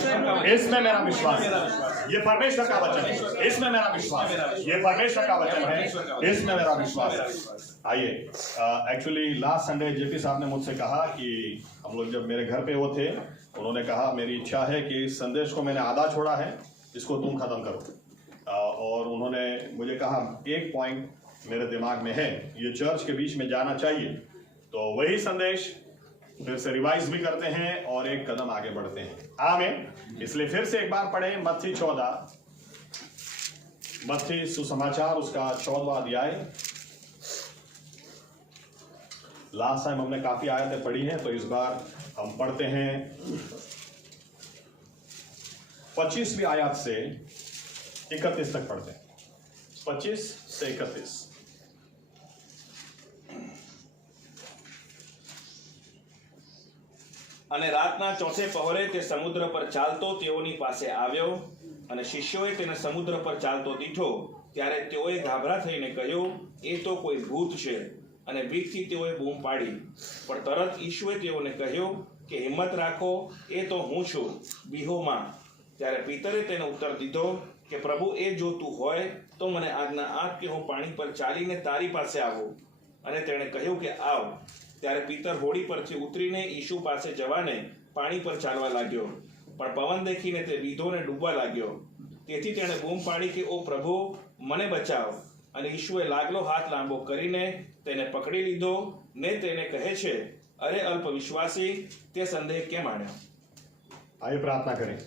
इसमें मेरा विश्वास है। ये परमेश्वर का वचन है, इसमें मेरा विश्वास है। ये परमेश्वर का वचन है, इसमें मेरा विश्वास है। आइए, एक्चुअली लास्ट संडे जेपी साहब ने मुझसे कहा कि हम लोग जब मेरे घर पे वो थे, उन्होंने कहा मेरी इच्छा है कि इस संदेश को मैंने आधा छोड़ा है, इसको तुम खत्म करो। और उन्होंने मुझे कहा एक पॉइंट मेरे दिमाग में है, ये चर्च के बीच में जाना चाहिए। तो वही संदेश फिर से रिवाइज भी करते हैं और एक कदम आगे बढ़ते हैं। आमीन। इसलिए फिर से एक बार पढ़ें मत्ती 14, मत्ती सुसमाचार उसका 14वां अध्याय। लास्ट टाइम हमने काफी आयतें पढ़ी हैं, तो इस बार हम पढ़ते हैं 25वीं आयत से 31 तक पढ़ते हैं। 25 से 31। અને રાતના ચોથે પહોરે તે સમુદ્ર પર ચાલતો તેઓની પાસે આવ્યો અને શિષ્યોએ તેને સમુદ્ર પર ચાલતો દીઠો ત્યારે તેઓએ ગાભરા થઈને કહ્યું, એ તો કોઈ ભૂત છે, અને બીકથી તેઓએ બૂમ પાડી. પણ તરત ઈશુએ તેઓને કહ્યું કે હિંમત રાખો, એ તો હું છું, બીહો માં. ત્યારે પીતરે તેને ઉત્તર દીધો કે પ્રભુ, એ જો તું હોય તો મને આજ્ઞા આપ કે હું પાણી પર ચાલીને તારી પાસે આવું. અને તેણે કહ્યું કે આવ. ત્યારે પીતર હોડી પરથી ઉતરીને ઈશુ પાસે જવાને પાણી પર ચાલવા લાગ્યો, પણ પવન દેખીને તે બીધો ને ડૂબવા લાગ્યો. તેથી તેણે બૂમ પાડી કે ઓ પ્રભુ, મને બચાવ. અને ઈશુએ લાગલો હાથ લાંબો કરીને તેને પકડી લીધો ને તેને કહે છે, અરે અલ્પ વિશ્વાસી, તે સંદેહ કેમ આણ્યો? आइए प्रार्थना करें।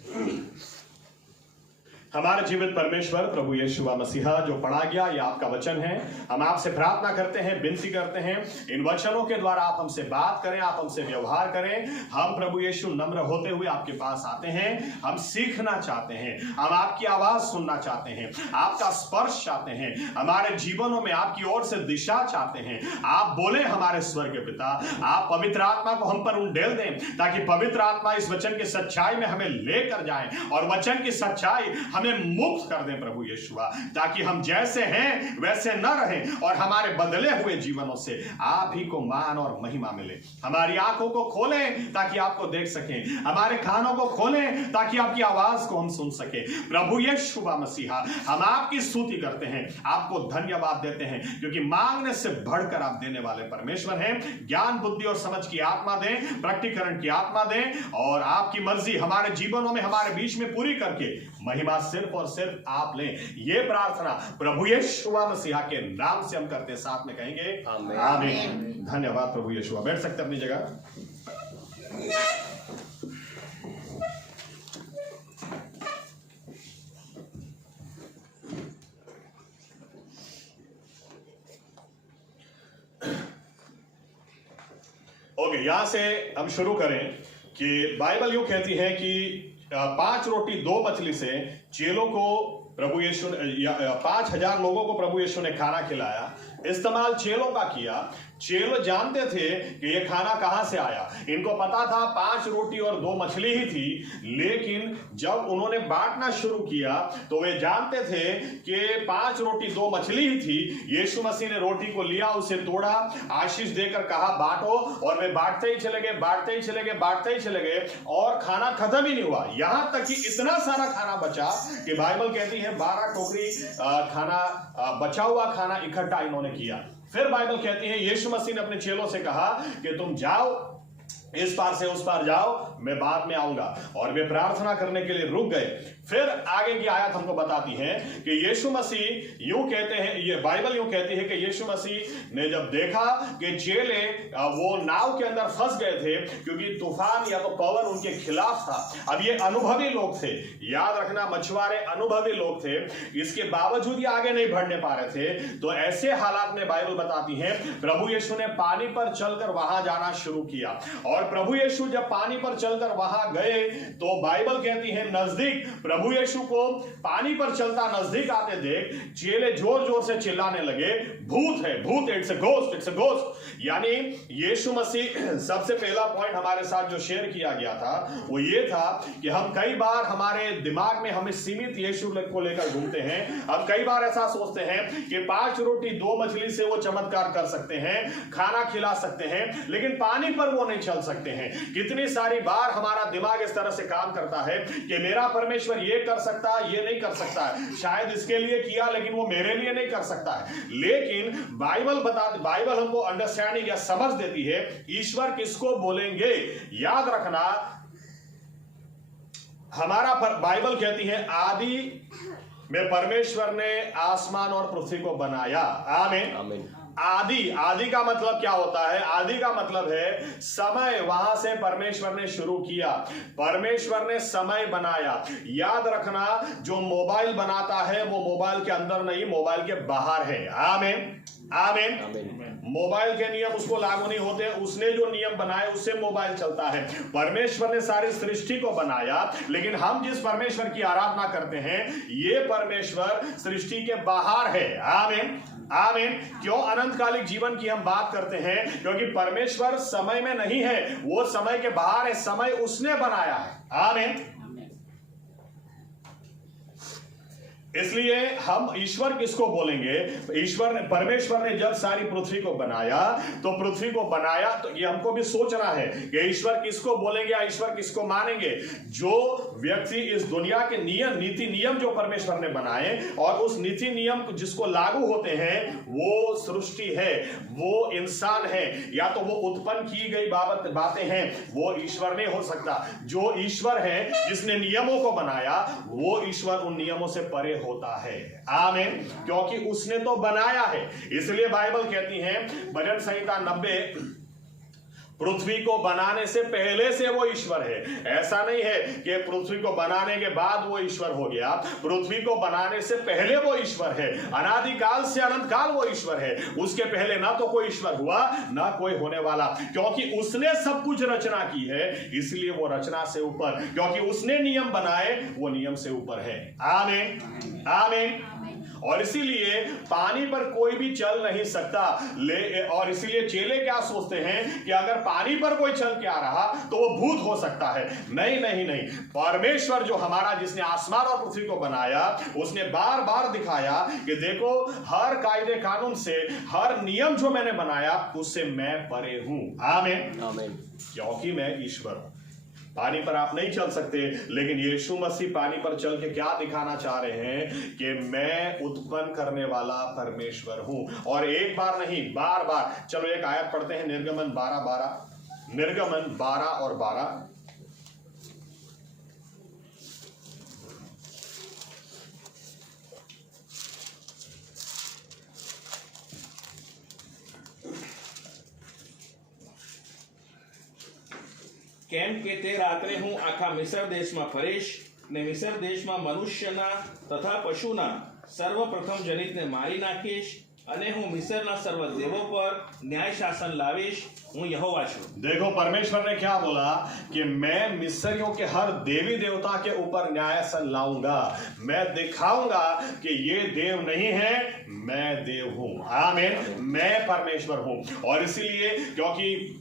हमारे जीवित परमेश्वर प्रभु यीशु मसीहा, जो पढ़ा गया ये आपका वचन है, हम आपसे प्रार्थना करते हैं, विनती करते हैं, इन वचनों के द्वारा आप हमसे बात करें, आप हमसे व्यवहार करें। हम प्रभु यीशु नम्र होते हुए आपके पास आते हैं, हम सीखना चाहते हैं, हम आपकी आवाज सुनना चाहते हैं, आपका स्पर्श चाहते हैं, हमारे जीवनों में आपकी ओर से दिशा चाहते हैं। आप बोले हमारे स्वर्ग पिता, आप पवित्र आत्मा को हम पर उंडेल दें, ताकि पवित्र आत्मा इस वचन की सच्चाई में हमें लेकर जाए और वचन की सच्चाई हमें मुक्त कर दें प्रभु यीशुआ, ताकि हम जैसे हैं वैसे न रहें और हमारे बदले हुए जीवनों से आप ही को मान और महिमा मिले। हमारी आंखों को खोलें ताकि आपको देख सकें, हमारे कानों को खोलें ताकि आपकी आवाज को हम सुन सके। प्रभु यीशुआ मसीहा, हम आपकी स्तुति करते हैं, आपको धन्यवाद देते हैं, क्योंकि मांगने से बढ़कर आप देने वाले परमेश्वर हैं। ज्ञान बुद्धि और समझ की आत्मा दें, प्रकटीकरण की आत्मा दें, और आपकी मर्जी हमारे जीवनों में हमारे बीच में पूरी करके महिमा सिर्फ और सिर्फ आप लें। ये प्रार्थना प्रभु यीशुआ मसीहा के नाम से हम करते, साथ में कहेंगे आमीन। आमीन। धन्यवाद प्रभु यीशुआ। बैठ सकते अपनी जगह। ओके, यहां से हम शुरू करें कि बाइबल यूं कहती है कि 5 रोटी 2 मछली से चेलों को प्रभु यीशु ने 5000 लोगों को प्रभु यीशु ने खाना खिलाया। इस्तेमाल चेलों का किया। चेलो जानते थे कि ये खाना कहां से आया। इनको पता था 5 रोटी और 2 मछली ही थी, लेकिन जब उन्होंने बांटना शुरू किया तो वे जानते थे कि 5 रोटी 2 मछली ही थी। यीशु मसीह ने रोटी को लिया, उसे तोड़ा, आशीष देकर कहा बांटो, और वे बांटते ही चले गए, बांटते ही चले गए, बांटते ही चले गए, और खाना खत्म ही नहीं हुआ। यहां तक कि इतना सारा खाना बचा कि बाइबल कहती है 12 टोकरी खाना, बचा हुआ खाना इकट्ठा इन्होंने किया। फिर बाइबल कहती है यीशु मसीह ने अपने चेलों से कहा कि तुम जाओ, इस पार से उस पार जाओ, मैं बाद में आऊंगा। और वे प्रार्थना करने के लिए रुक गए। फिर आगे की आयत हमको बताती है कि यीशु मसीह यूं कहते हैं, ये बाइबल यूं कहती है कि यीशु मसीह ने जब देखा कि चेले वो नाव के अंदर फंस गए थे, क्योंकि तूफान या तो पवन उनके खिलाफ था। अब ये अनुभवी लोग थे, याद रखना, मछुआरे अनुभवी लोग थे, इसके बावजूद ये आगे नहीं बढ़ने पा रहे थे। तो ऐसे हालात में बाइबल बताती है प्रभु यीशु ने पानी पर चलकर वहां जाना शुरू किया। और प्रभु यीशु जब पानी पर चलकर वहां गए तो बाइबल कहती है नजदीक प्रभु यीशु को पानी पर चलता नजदीक आते देख चेले जोर जोर से चिल्लाने लगे, भूत है, भूत, it's a ghost, it's a ghost. यानी यीशु मसीह, सबसे पहला पॉइंट हमारे साथ जो शेयर किया गया था वो ये था कि हम कई बार हमारे दिमाग में हमें सीमित यीशु को लेकर घूमते हैं। हम कई बार ऐसा सोचते हैं कि 5 रोटी 2 मछली से वो चमत्कार कर सकते हैं, खाना खिला सकते हैं, लेकिन पानी पर वो नहीं चल सकते। सकते हैं। कितनी सारी बार हमारा दिमाग इस तरह से काम करता है कि मेरा परमेश्वर ये कर सकता है, ये नहीं कर सकता है, शायद इसके लिए किया लेकिन वो मेरे लिए नहीं कर सकता है। लेकिन बाइबल हमको अंडरस्टैंडिंग या समझ देती है ईश्वर किसको बोलेंगे। याद रखना, हमारा बाइबल कहती है आदि में परमेश्वर ने आसमान और पृथ्वी को बनाया। आमीन आमीन। आदि का मतलब क्या होता है? आदि का मतलब है समय, वहां से परमेश्वर ने शुरू किया, परमेश्वर ने समय बनाया। याद रखना, जो मोबाइल बनाता है वो मोबाइल के अंदर नहीं, मोबाइल के बाहर है। आमीन आमीन। मोबाइल के नियम उसको लागू नहीं होते, उसने जो नियम बनाए उससे मोबाइल चलता है। परमेश्वर ने सारी सृष्टि को बनाया, लेकिन हम जिस परमेश्वर की आराधना करते हैं ये परमेश्वर सृष्टि के बाहर है। आमीन आमीन। क्यों अनंतकालिक जीवन की हम बात करते हैं? क्योंकि परमेश्वर समय में नहीं है, वो समय के बाहर है, समय उसने बनाया है। आमीन। इसलिए हम ईश्वर किसको बोलेंगे? परमेश्वर ने जब सारी पृथ्वी को बनाया तो पृथ्वी को बनाया तो ये हमको भी सोचना है कि ईश्वर किसको बोलेंगे या ईश्वर किसको मानेंगे। जो व्यक्ति इस दुनिया के नीति नियम जो परमेश्वर ने बनाए और उस नीति नियम जिसको लागू होते हैं वो सृष्टि है, वो इंसान है, या तो वो उत्पन्न की गई बातें हैं, वो ईश्वर नहीं हो सकता। जो ईश्वर है जिसने नियमों को बनाया वो ईश्वर उन नियमों से परे होता है। आमीन। क्योंकि उसने तो बनाया है। इसलिए बाइबल कहती है भजन संहिता 90, पृथ्वी को बनाने से पहले से वो ईश्वर है। ऐसा नहीं है कि पृथ्वी को बनाने के बाद वो ईश्वर हो गया, पृथ्वी को बनाने से पहले वो ईश्वर है। अनादिकाल से अनंत काल वो ईश्वर है। उसके पहले ना तो कोई ईश्वर हुआ ना कोई होने वाला, क्योंकि उसने सब कुछ रचना की है, इसलिए वो रचना से ऊपर, क्योंकि उसने नियम बनाए वो नियम से ऊपर है। आमीन आमीन। और इसीलिए पानी पर कोई भी चल नहीं सकता। और इसीलिए चेले क्या सोचते हैं कि अगर पानी पर कोई चल के आ रहा तो वो भूत हो सकता है। नहीं नहीं नहीं, परमेश्वर जो हमारा, जिसने आसमान और पृथ्वी को बनाया, उसने बार बार दिखाया कि देखो हर कायदे कानून से, हर नियम जो मैंने बनाया उससे मैं परे हूं। आमीन आमीन। क्योंकि मैं ईश्वर हूं। पानी पर आप नहीं चल सकते, लेकिन यीशु मसीह पानी पर चल के क्या दिखाना चाह रहे हैं कि मैं उत्पन्न करने वाला परमेश्वर हूं। और एक बार नहीं, बार बार। चलो एक आयत पढ़ते हैं, निर्गमन 12:12। निर्गमन 12 और 12। કેમ કે તે રાત્રે હું આખા મિસ્ર દેશમાં ફરીશ ને મિસ્ર દેશમાં મનુષ્યના તથા પશુના સર્વપ્રથમ જનિતને મારી નાખીશ અને હું મિસ્રના સર્વ દેવો પર ન્યાય શાસન લાવીશ। હું यहोवा છું। देखो परमेश्वर ने क्या बोला कि मैं मिस्रियों के हर देवी देवता के ऊपर न्यायासन लाऊंगा। मैं दिखाऊंगा कि ये देव नहीं है, मैं देव हूं। आमीन। मैं परमेश्वर हूं। और इसीलिए क्योंकि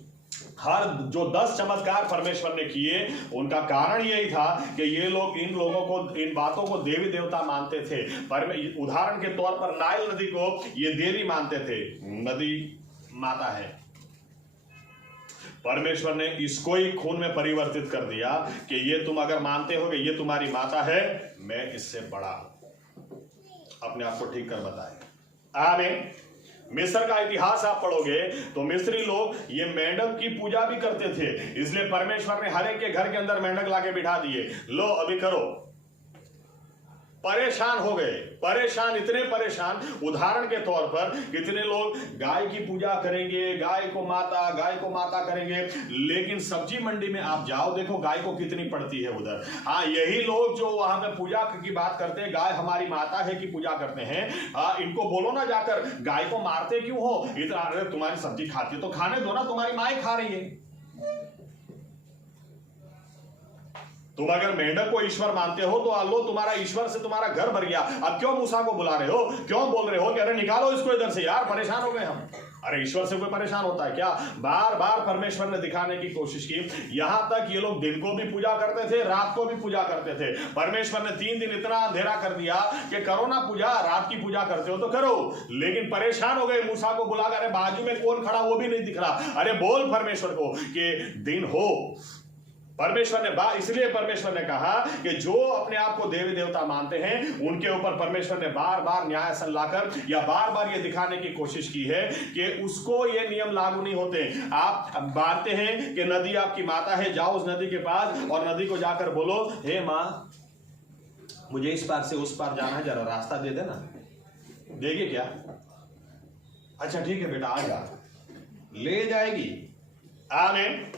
हर जो 10 चमत्कार परमेश्वर ने किए उनका कारण यही था कि ये लोग इन लोगों को, इन बातों को देवी देवता मानते थे। उदाहरण के तौर पर नाइल नदी को ये देवी मानते थे, नदी माता है। परमेश्वर ने इसको ही खून में परिवर्तित कर दिया कि ये तुम अगर मानते हो कि ये तुम्हारी माता है, मैं इससे बड़ा हूं। अपने आप को ठीक कर बताए। आमीन। मिस्र का इतिहास आप पढ़ोगे तो मिस्री लोग ये मेंढक की पूजा भी करते थे, इसलिए परमेश्वर ने हर एक के घर के अंदर मेंढक लाके बिठा दिए, लो अभी करो। परेशान हो गए, परेशान, इतने परेशान। उदाहरण के तौर पर कितने लोग गाय की पूजा करेंगे, गाय को माता करेंगे, लेकिन सब्जी मंडी में आप जाओ, देखो गाय को कितनी पड़ती है उधर। हाँ, यही लोग जो वहां पे पूजा की बात करते हैं, गाय हमारी माता है की पूजा करते हैं, इनको बोलो ना जाकर गाय को मारते क्यों हो इतना? अरे तुम्हारी सब्जी खाती तो खाने दो ना, तुम्हारी माँ खा रही है। तुम अगर मेंढक को ईश्वर मानते हो तो लो, तुम्हारा ईश्वर से तुम्हारा घर भर गया। अब क्यों मूसा को बुला रहे हो? क्यों बोल रहे हो कि अरे निकालो इसको इधर से यार, परेशान हो गए हम। अरे ईश्वर से कोई परेशान होता है क्या? बार बार परमेश्वर ने दिखाने की कोशिश की। यहां तक ये लोग दिन को भी पूजा करते थे, रात को भी पूजा करते थे। परमेश्वर ने 3 दिन इतना अंधेरा कर दिया कि करो ना पूजा, रात की पूजा करते हो तो करो। लेकिन परेशान हो गए, मूसा को बुलाकर, अरे बाजू में कौन खड़ा वो भी नहीं दिख रहा, अरे बोल परमेश्वर को कि दिन हो। परमेश्वर ने इसलिए परमेश्वर ने कहा कि जो अपने आप को देवी देवता मानते हैं उनके ऊपर परमेश्वर ने बार बार न्यायासन लाकर या बार बार ये दिखाने की कोशिश की है कि उसको ये नियम लागू नहीं होते। आप मानते हैं कि नदी आपकी माता है, जाओ उस नदी के पास और नदी को जाकर बोलो, हे मां मुझे इस पार से उस पार जाना है, जरा रास्ता दे देना। देगी क्या? अच्छा ठीक है बेटा, आ जा, ले जाएगी। आमीन।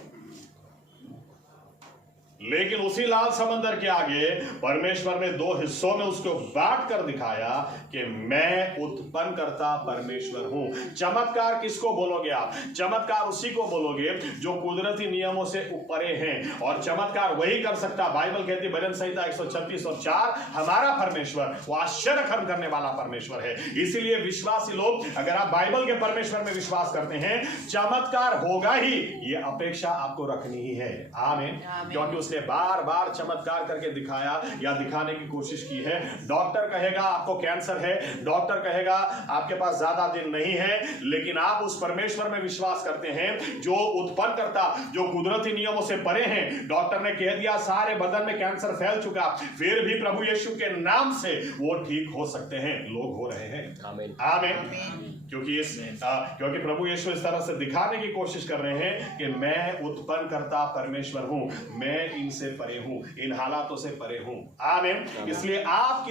लेकिन उसी लाल समंदर के आगे परमेश्वर ने 2 हिस्सों में उसको बांट कर दिखाया कि मैं उत्पन्न करता परमेश्वर हूं। चमत्कार किसको बोलोगे आप? चमत्कार उसी को बोलोगे जो कुदरती नियमों से ऊपरे हैं, और चमत्कार वही कर सकता। बाइबल कहती है भजन संहिता 136 और 4, हमारा परमेश्वर वो आश्चर्य कर्म करने वाला परमेश्वर है। इसीलिए विश्वासी लोग, अगर आप बाइबल के परमेश्वर में विश्वास करते हैं, चमत्कार होगा ही, ये अपेक्षा आपको रखनी ही है। आमीन। क्योंकि उसने बार बार चमत्कार करके दिखाया या दिखाने की कोशिश की है। डॉक्टर कहेगा आपको कैंसर है, डॉक्टर कहेगा आपके पास ज्यादा दिन नहीं है, लेकिन आप उस परमेश्वर में विश्वास करते हैं जो उत्पन्न करता, जो कुदरती नियमों से परे हैं। डॉक्टर ने कह दिया सारे बदन में कैंसर फैल चुका, फिर भी प्रभु यीशु के नाम से वो ठीक हो सकते हैं। लोग हो रहे हैं। आमीन। आमीन। क्योंकि प्रभु यीशु इस तरह से दिखाने की कोशिश कर रहे हैं कि मैं उत्पन्न करता परमेश्वर हूं, मैं इनसे परे हूं, इन हालातों से परे हूं। आमीन। इसलिए आप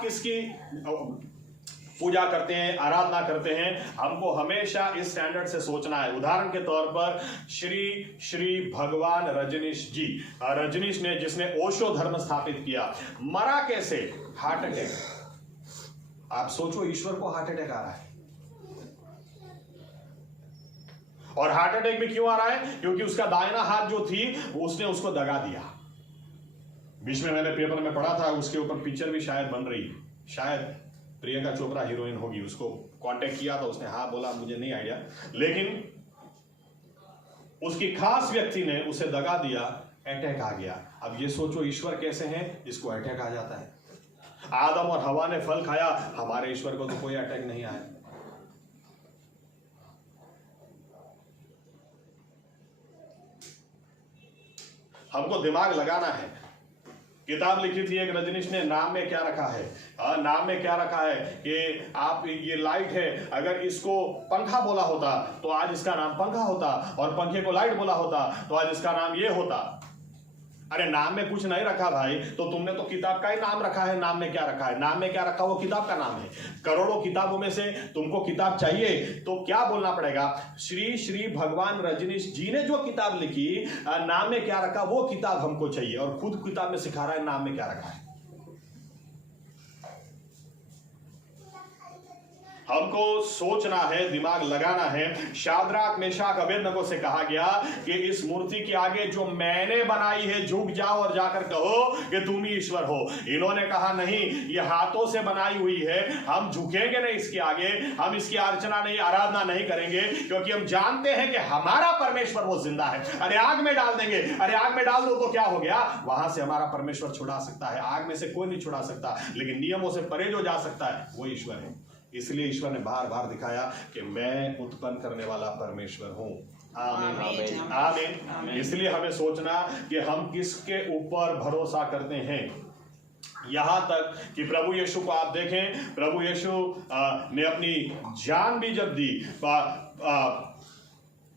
किसकी पूजा करते हैं, आराधना करते हैं, हमको हमेशा इस स्टैंडर्ड से सोचना है। उदाहरण के तौर पर श्री भगवान रजनीश जी, रजनीश ने, जिसने ओशो धर्म स्थापित किया, मरा कैसे? Heart attack. आप सोचो, ईश्वर को हार्ट अटैक आ रहा है, और हार्ट अटैक भी क्यों आ रहा है? क्योंकि उसका दाहिना हाथ जो थी उसने उसको दगा दिया। बीच में मैंने पेपर में पढ़ा था, उसके ऊपर पिक्चर भी शायद बन रही, शायद प्रियंका चोपड़ा हीरोइन होगी। उसको कांटेक्ट किया था, उसने हाँ बोला, मुझे नहीं आइडिया, लेकिन उसकी खास व्यक्ति ने उसे दगा दिया, अटैक आ गया। अब ये सोचो ईश्वर कैसे हैं, इसको अटैक आ जाता है। आदम और हवा ने फल खाया, हमारे ईश्वर को तो कोई अटैक नहीं आया। हमको दिमाग लगाना है। किताब लिखी थी एक रजनीश ने, नाम में क्या रखा है? नाम में क्या रखा है कि आप, ये लाइट है, अगर इसको पंखा बोला होता तो आज इसका नाम पंखा होता, और पंखे को लाइट बोला होता तो आज इसका नाम ये होता। अरे नाम में कुछ नहीं रखा भाई, तो तुमने तो किताब का ही नाम रखा है। नाम में क्या रखा है? नाम में क्या रखा, वो किताब का नाम है। करोड़ों किताबों में से तुमको किताब चाहिए तो क्या बोलना पड़ेगा? श्री भगवान रजनीश जी ने जो किताब लिखी, नाम में क्या रखा, वो किताब हमको चाहिए, और खुद किताब में सिखा रहा है नाम में क्या रखा है। हमको सोचना है, दिमाग लगाना है। शाद्राक मेशाक अबेदनगो से कहा गया कि इस मूर्ति के आगे जो मैंने बनाई है झुक जाओ और जाकर कहो कि तुम ही ईश्वर हो। इन्होंने कहा नहीं, ये हाथों से बनाई हुई है, हम झुकेंगे नहीं इसके आगे, हम इसकी अर्चना नहीं, आराधना नहीं करेंगे, क्योंकि हम जानते हैं कि हमारा परमेश्वर वो जिंदा है। अरे आग में डाल देंगे, अरे आग में डाल दो तो क्या हो गया, वहां से हमारा परमेश्वर छुड़ा सकता है। आग में से कोई नहीं छुड़ा सकता, लेकिन नियमों से परे जो जा सकता है वो ईश्वर है। इसलिए ईश्वर ने बार बार दिखाया कि मैं उत्पन्न करने वाला परमेश्वर हूं। आमीन, आमीन, आमीन। इसलिए हमें सोचना कि हम किसके ऊपर भरोसा करते हैं। यहां तक कि प्रभु यीशु को आप देखें, प्रभु यीशु ने अपनी जान भी जब दी,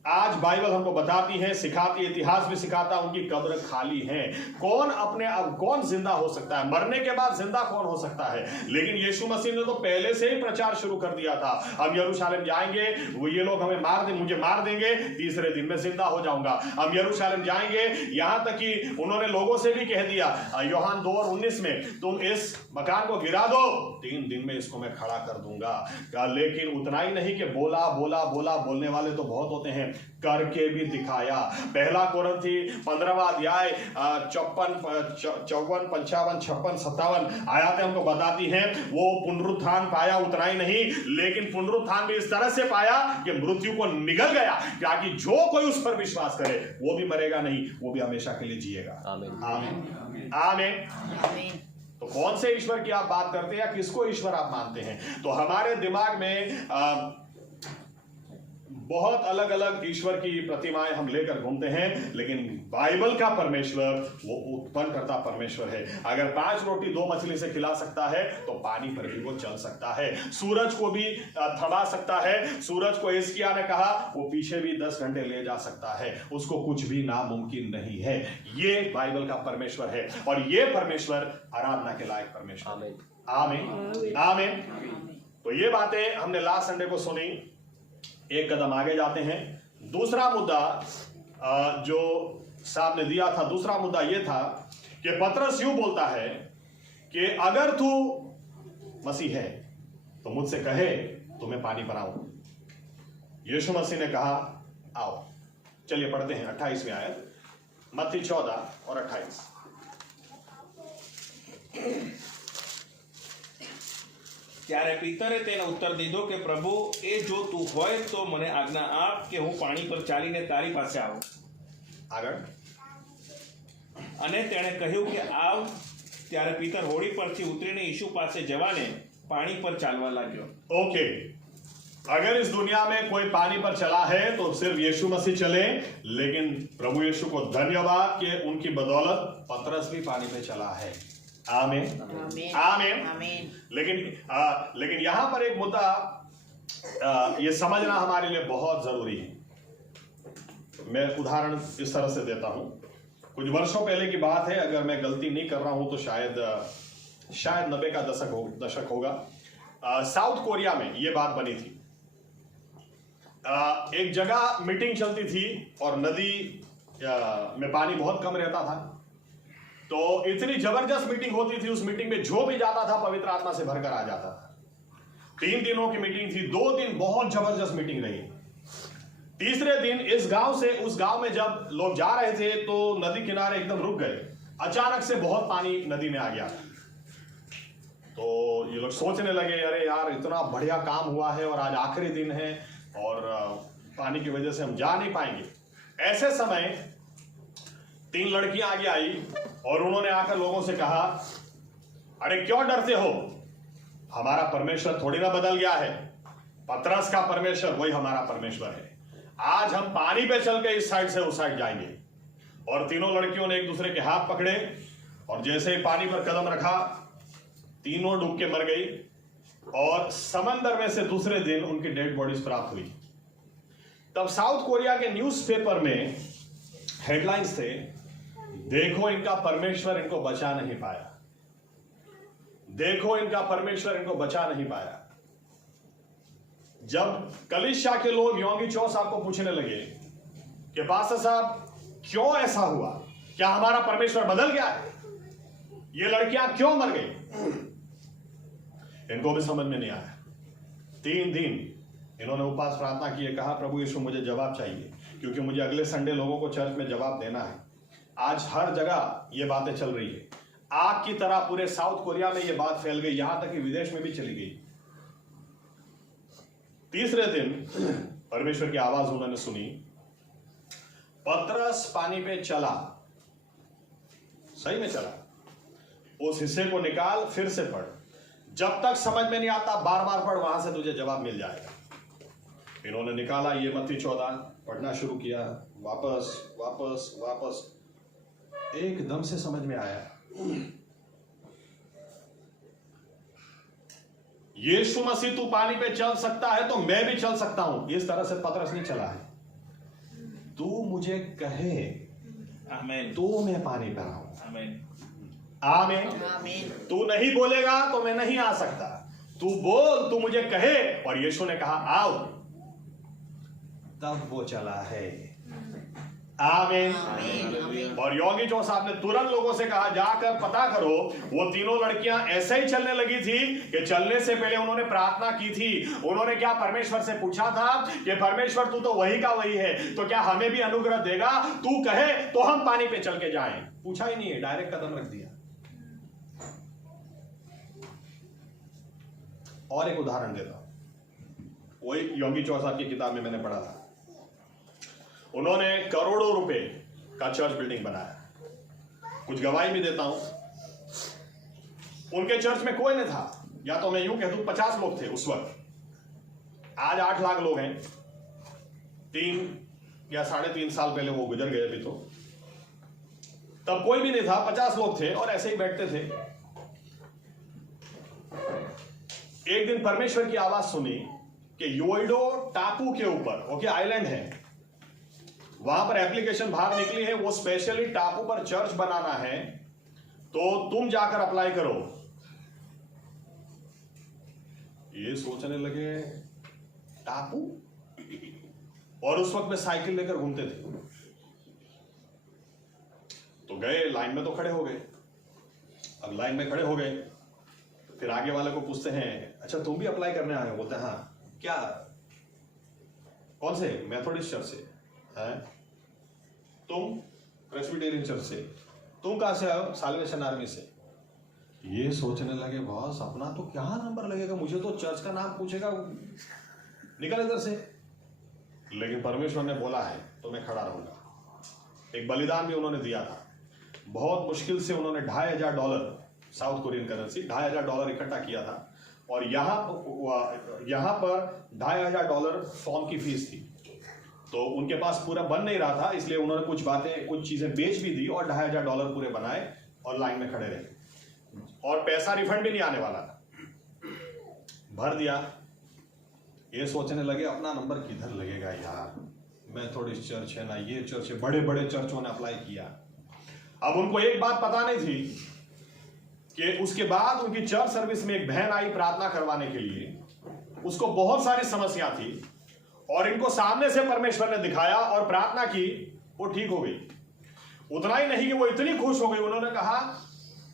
आज बाइबल हमको बताती है, सिखाती, इतिहास भी सिखाता, उनकी कब्र खाली है। कौन अपने अब कौन जिंदा हो सकता है? मरने के बाद जिंदा कौन हो सकता है? लेकिन यीशु मसीह ने तो पहले से ही प्रचार शुरू कर दिया था, हम यरूशलेम जाएंगे, वो ये लोग हमें मुझे मार देंगे, तीसरे दिन में जिंदा हो जाऊंगा। हम यरूशलेम जाएंगे, यहां तक कि उन्होंने लोगों से भी कह दिया, यूहन्ना 2:19 में, तुम इस मकान को गिरा दो, 3 दिन में इसको मैं खड़ा कर दूंगा। लेकिन उतना ही नहीं कि बोला बोलने वाले तो बहुत होते हैं। करके भी दिखाया। पहला कोरिन्थी 15वां अध्याय 54, 55, 56, 57 आयतें हमको बताती हैं वो पुनरुत्थान पाया, उतना ही नहीं लेकिन पुनरुत्थान भी इस तरह से पाया कि मृत्यु को निगल गया, ताकि जो कोई उस पर विश्वास करे वो भी मरेगा नहीं, वो भी हमेशा के लिए जिएगा। आमीन आमीन आमीन। तो कौन से ईश्वर की आप बात करते हैं या किसको ईश्वर आप मानते हैं? तो हमारे दिमाग में बहुत अलग अलग ईश्वर की प्रतिमाएं हम लेकर घूमते हैं, लेकिन बाइबल का परमेश्वर वो उत्पन्न करता परमेश्वर है। अगर 5 रोटी 2 मछली से खिला सकता है तो पानी पर भी वो चल सकता है, सूरज को भी थमा सकता है। सूरज को हिजकिय्याह ने कहा वो पीछे भी 10 घंटे ले जा सकता है, उसको कुछ भी नामुमकिन नहीं है। ये बाइबल का परमेश्वर है और ये परमेश्वर आराधना के लायक परमेश्वर। आमीन आमीन आमीन। तो ये बातें हमने लास्ट संडे को सुनी। एक कदम आगे जाते हैं। दूसरा मुद्दा जो साहब ने दिया था, दूसरा मुद्दा यह था कि पतरस यूं बोलता है कि अगर तू मसीह है तो मुझसे कहे तो मैं पानी पर आऊं। यीशु मसीह ने कहा आओ। चलिए पढ़ते हैं 28वीं आयत, मत्ती 14 और 28। ત્યારે પીતરે તેને ઉત્તર દીધો કે પ્રભુ, એ જો તું હોય તો મને આજ્ઞા આપ કે હું પાણી પર ચાલીને તારી પાસે આવું। આગળ અને તેણે કહ્યું કે આવ। ત્યારે પીતર હોડી પરથી ઉતરીને यीशु પાસે જવાને પાણી પર ચાલવા લાગ્યો। ओके, अगर इस दुनिया में कोई पानी पर चला है तो सिर्फ यीशु मसीह चले, लेकिन प्रभु यीशु को धन्यवाद कि उनकी बदौलत पतरस भी पानी पे चला है। आमीन आमीन आमीन। लेकिन यहां पर एक मुद्दा ये समझना हमारे लिए बहुत जरूरी है। मैं उदाहरण इस तरह से देता हूं। कुछ वर्षों पहले की बात है, अगर मैं गलती नहीं कर रहा हूं तो शायद 90 का दशक होगा। साउथ कोरिया में ये बात बनी थी। एक जगह मीटिंग चलती थी और नदी में पानी बहुत कम रहता था, तो इतनी जबरदस्त मीटिंग होती थी। उस मीटिंग में जो भी जाता था पवित्र आत्मा से भरकर आ जाता था। 3 दिनों की मीटिंग थी, 2 दिन बहुत जबरदस्त मीटिंग रही। तीसरे दिन इस गांव से उस गांव में जब लोग जा रहे थे तो नदी किनारे एकदम रुक गए। अचानक से बहुत पानी नदी में आ गया। तो ये लोग सोचने लगे अरे यार इतना बढ़िया काम हुआ है और आज आखिरी दिन है और पानी की वजह से हम जा नहीं पाएंगे। ऐसे समय 3 लड़कियां आगे आई और उन्होंने आकर लोगों से कहा अरे क्यों डरते हो, हमारा परमेश्वर थोड़ी ना बदल गया है। पतरस का परमेश्वर वही हमारा परमेश्वर है। आज हम पानी पे चल के इस साइड से उस साइड जाएंगे। और तीनों लड़कियों ने एक दूसरे के हाथ पकड़े और जैसे ही पानी पर कदम रखा तीनों डूब के मर गई और समंदर में से दूसरे दिन उनकी डेड बॉडीज प्राप्त हुई। तब साउथ कोरिया के न्यूज़पेपर में हेडलाइंस थे, देखो इनका परमेश्वर इनको बचा नहीं पाया, देखो इनका परमेश्वर इनको बचा नहीं पाया। जब कलीसिया के लोग योंगी चौ साहब को पूछने लगे कि पास्टर साहब क्यों ऐसा हुआ, क्या हमारा परमेश्वर बदल गया है, ये लड़कियां क्यों मर गई, इनको भी समझ में नहीं आया। 3 दिन इन्होंने उपवास प्रार्थना की, कहा प्रभु यीशु मुझे जवाब चाहिए, क्योंकि मुझे अगले संडे लोगों को चर्च में जवाब देना है। आज हर जगह ये बातें चल रही है, आग की तरह पूरे साउथ कोरिया में ये बात फैल गई, यहां तक कि विदेश में भी चली गई। तीसरे दिन परमेश्वर की आवाज उन्होंने सुनी, पतरस पानी पे चला, सही में चला, उस हिस्से को निकाल फिर से पढ़, जब तक समझ में नहीं आता बार बार पढ़, वहां से तुझे जवाब मिल जाएगा। इन्होंने निकाला, ये मत्ती 14 पढ़ना शुरू किया, वापस वापस वापस, एकदम से समझ में आया यीशु मसीह तू पानी पे चल सकता है तो मैं भी चल सकता हूं। इस तरह से पतरस नहीं चला है, तू मुझे कहे आमीन, तो मैं पानी पर आऊं। आमीन आमीन आमीन। तू नहीं बोलेगा तो मैं नहीं आ सकता, तू बोल, तू मुझे कहे। और यीशु ने कहा आओ, तब वो चला है। आमीन। और योगी जो साहब ने तुरंत लोगों से कहा, जाकर पता करो वो तीनों लड़कियां ऐसे ही चलने लगी थी कि चलने से पहले उन्होंने प्रार्थना की थी। उन्होंने क्या परमेश्वर से पूछा था कि परमेश्वर तू तो वही का वही है, तो क्या हमें भी अनुग्रह देगा? तू कहे तो हम पानी पे चल के जाएं। पूछा ही नहीं है, डायरेक्ट कदम रख दिया। और एक उदाहरण देता हूं, वही योगी चौहान साहब की किताब में मैंने पढ़ा था। उन्होंने करोड़ों रुपए का चर्च बिल्डिंग बनाया। कुछ गवाही भी देता हूं, उनके चर्च में कोई नहीं था, या तो मैं यूं कह दूं 50 लोग थे उस वक्त। आज 8 लाख लोग हैं। 3 या 3.5 साल पहले वो गुजर गए अभी तो। तब कोई भी नहीं था, 50 लोग थे और ऐसे ही बैठते थे। एक दिन परमेश्वर की आवाज सुनी कि योइडो टापू के ऊपर, ओके आइलैंड है, वहां पर एप्लीकेशन बाहर निकली है, वो स्पेशली टापू पर चर्च बनाना है, तो तुम जाकर अप्लाई करो। ये सोचने लगे टापू, और उस वक्त में साइकिल लेकर घूमते थे। तो गए, लाइन में तो खड़े हो गए। अब लाइन में खड़े हो गए, फिर आगे वाले को पूछते हैं, अच्छा तुम भी अप्लाई करने आए हो? बोलते हैं हाँ। क्या, कौन से? मेथोडिस्ट चर्च से। है? तुम प्रेस्बिटेरियन चर्च से। तुम कहां से आए हो? साल्वेशन आर्मी से। ये सोचने लगे, बॉस अपना तो क्या नंबर लगेगा, मुझे तो चर्च का नाम पूछेगा, निकल इधर से। लेकिन परमेश्वर ने बोला है तो मैं खड़ा रहूंगा। एक बलिदान भी उन्होंने दिया था। बहुत मुश्किल से उन्होंने $2,500 साउथ कोरियन करेंसी $2,500 इकट्ठा किया था, और यहां पर $2,500 फॉर्म की फीस थी। तो उनके पास पूरा बन नहीं रहा था, इसलिए उन्होंने कुछ चीजें बेच भी दी और $2,500 पूरे बनाए और लाइन में खड़े रहे, और पैसा रिफंड भी नहीं आने वाला था। भर दिया। ये सोचने लगे अपना नंबर किधर लगेगा यार, मेथोडिस्ट चर्च है ना, ये चर्च है, बड़े बड़े चर्चों ने अप्लाई किया। अब उनको एक बात पता नहीं थी कि उसके बाद उनकी चर्च सर्विस में एक बहन आई प्रार्थना करवाने के लिए। उसको बहुत सारी समस्या थी, और इनको सामने से परमेश्वर ने दिखाया और प्रार्थना की, वो ठीक हो गई। उतना ही नहीं कि वो इतनी खुश हो गई, उन्होंने कहा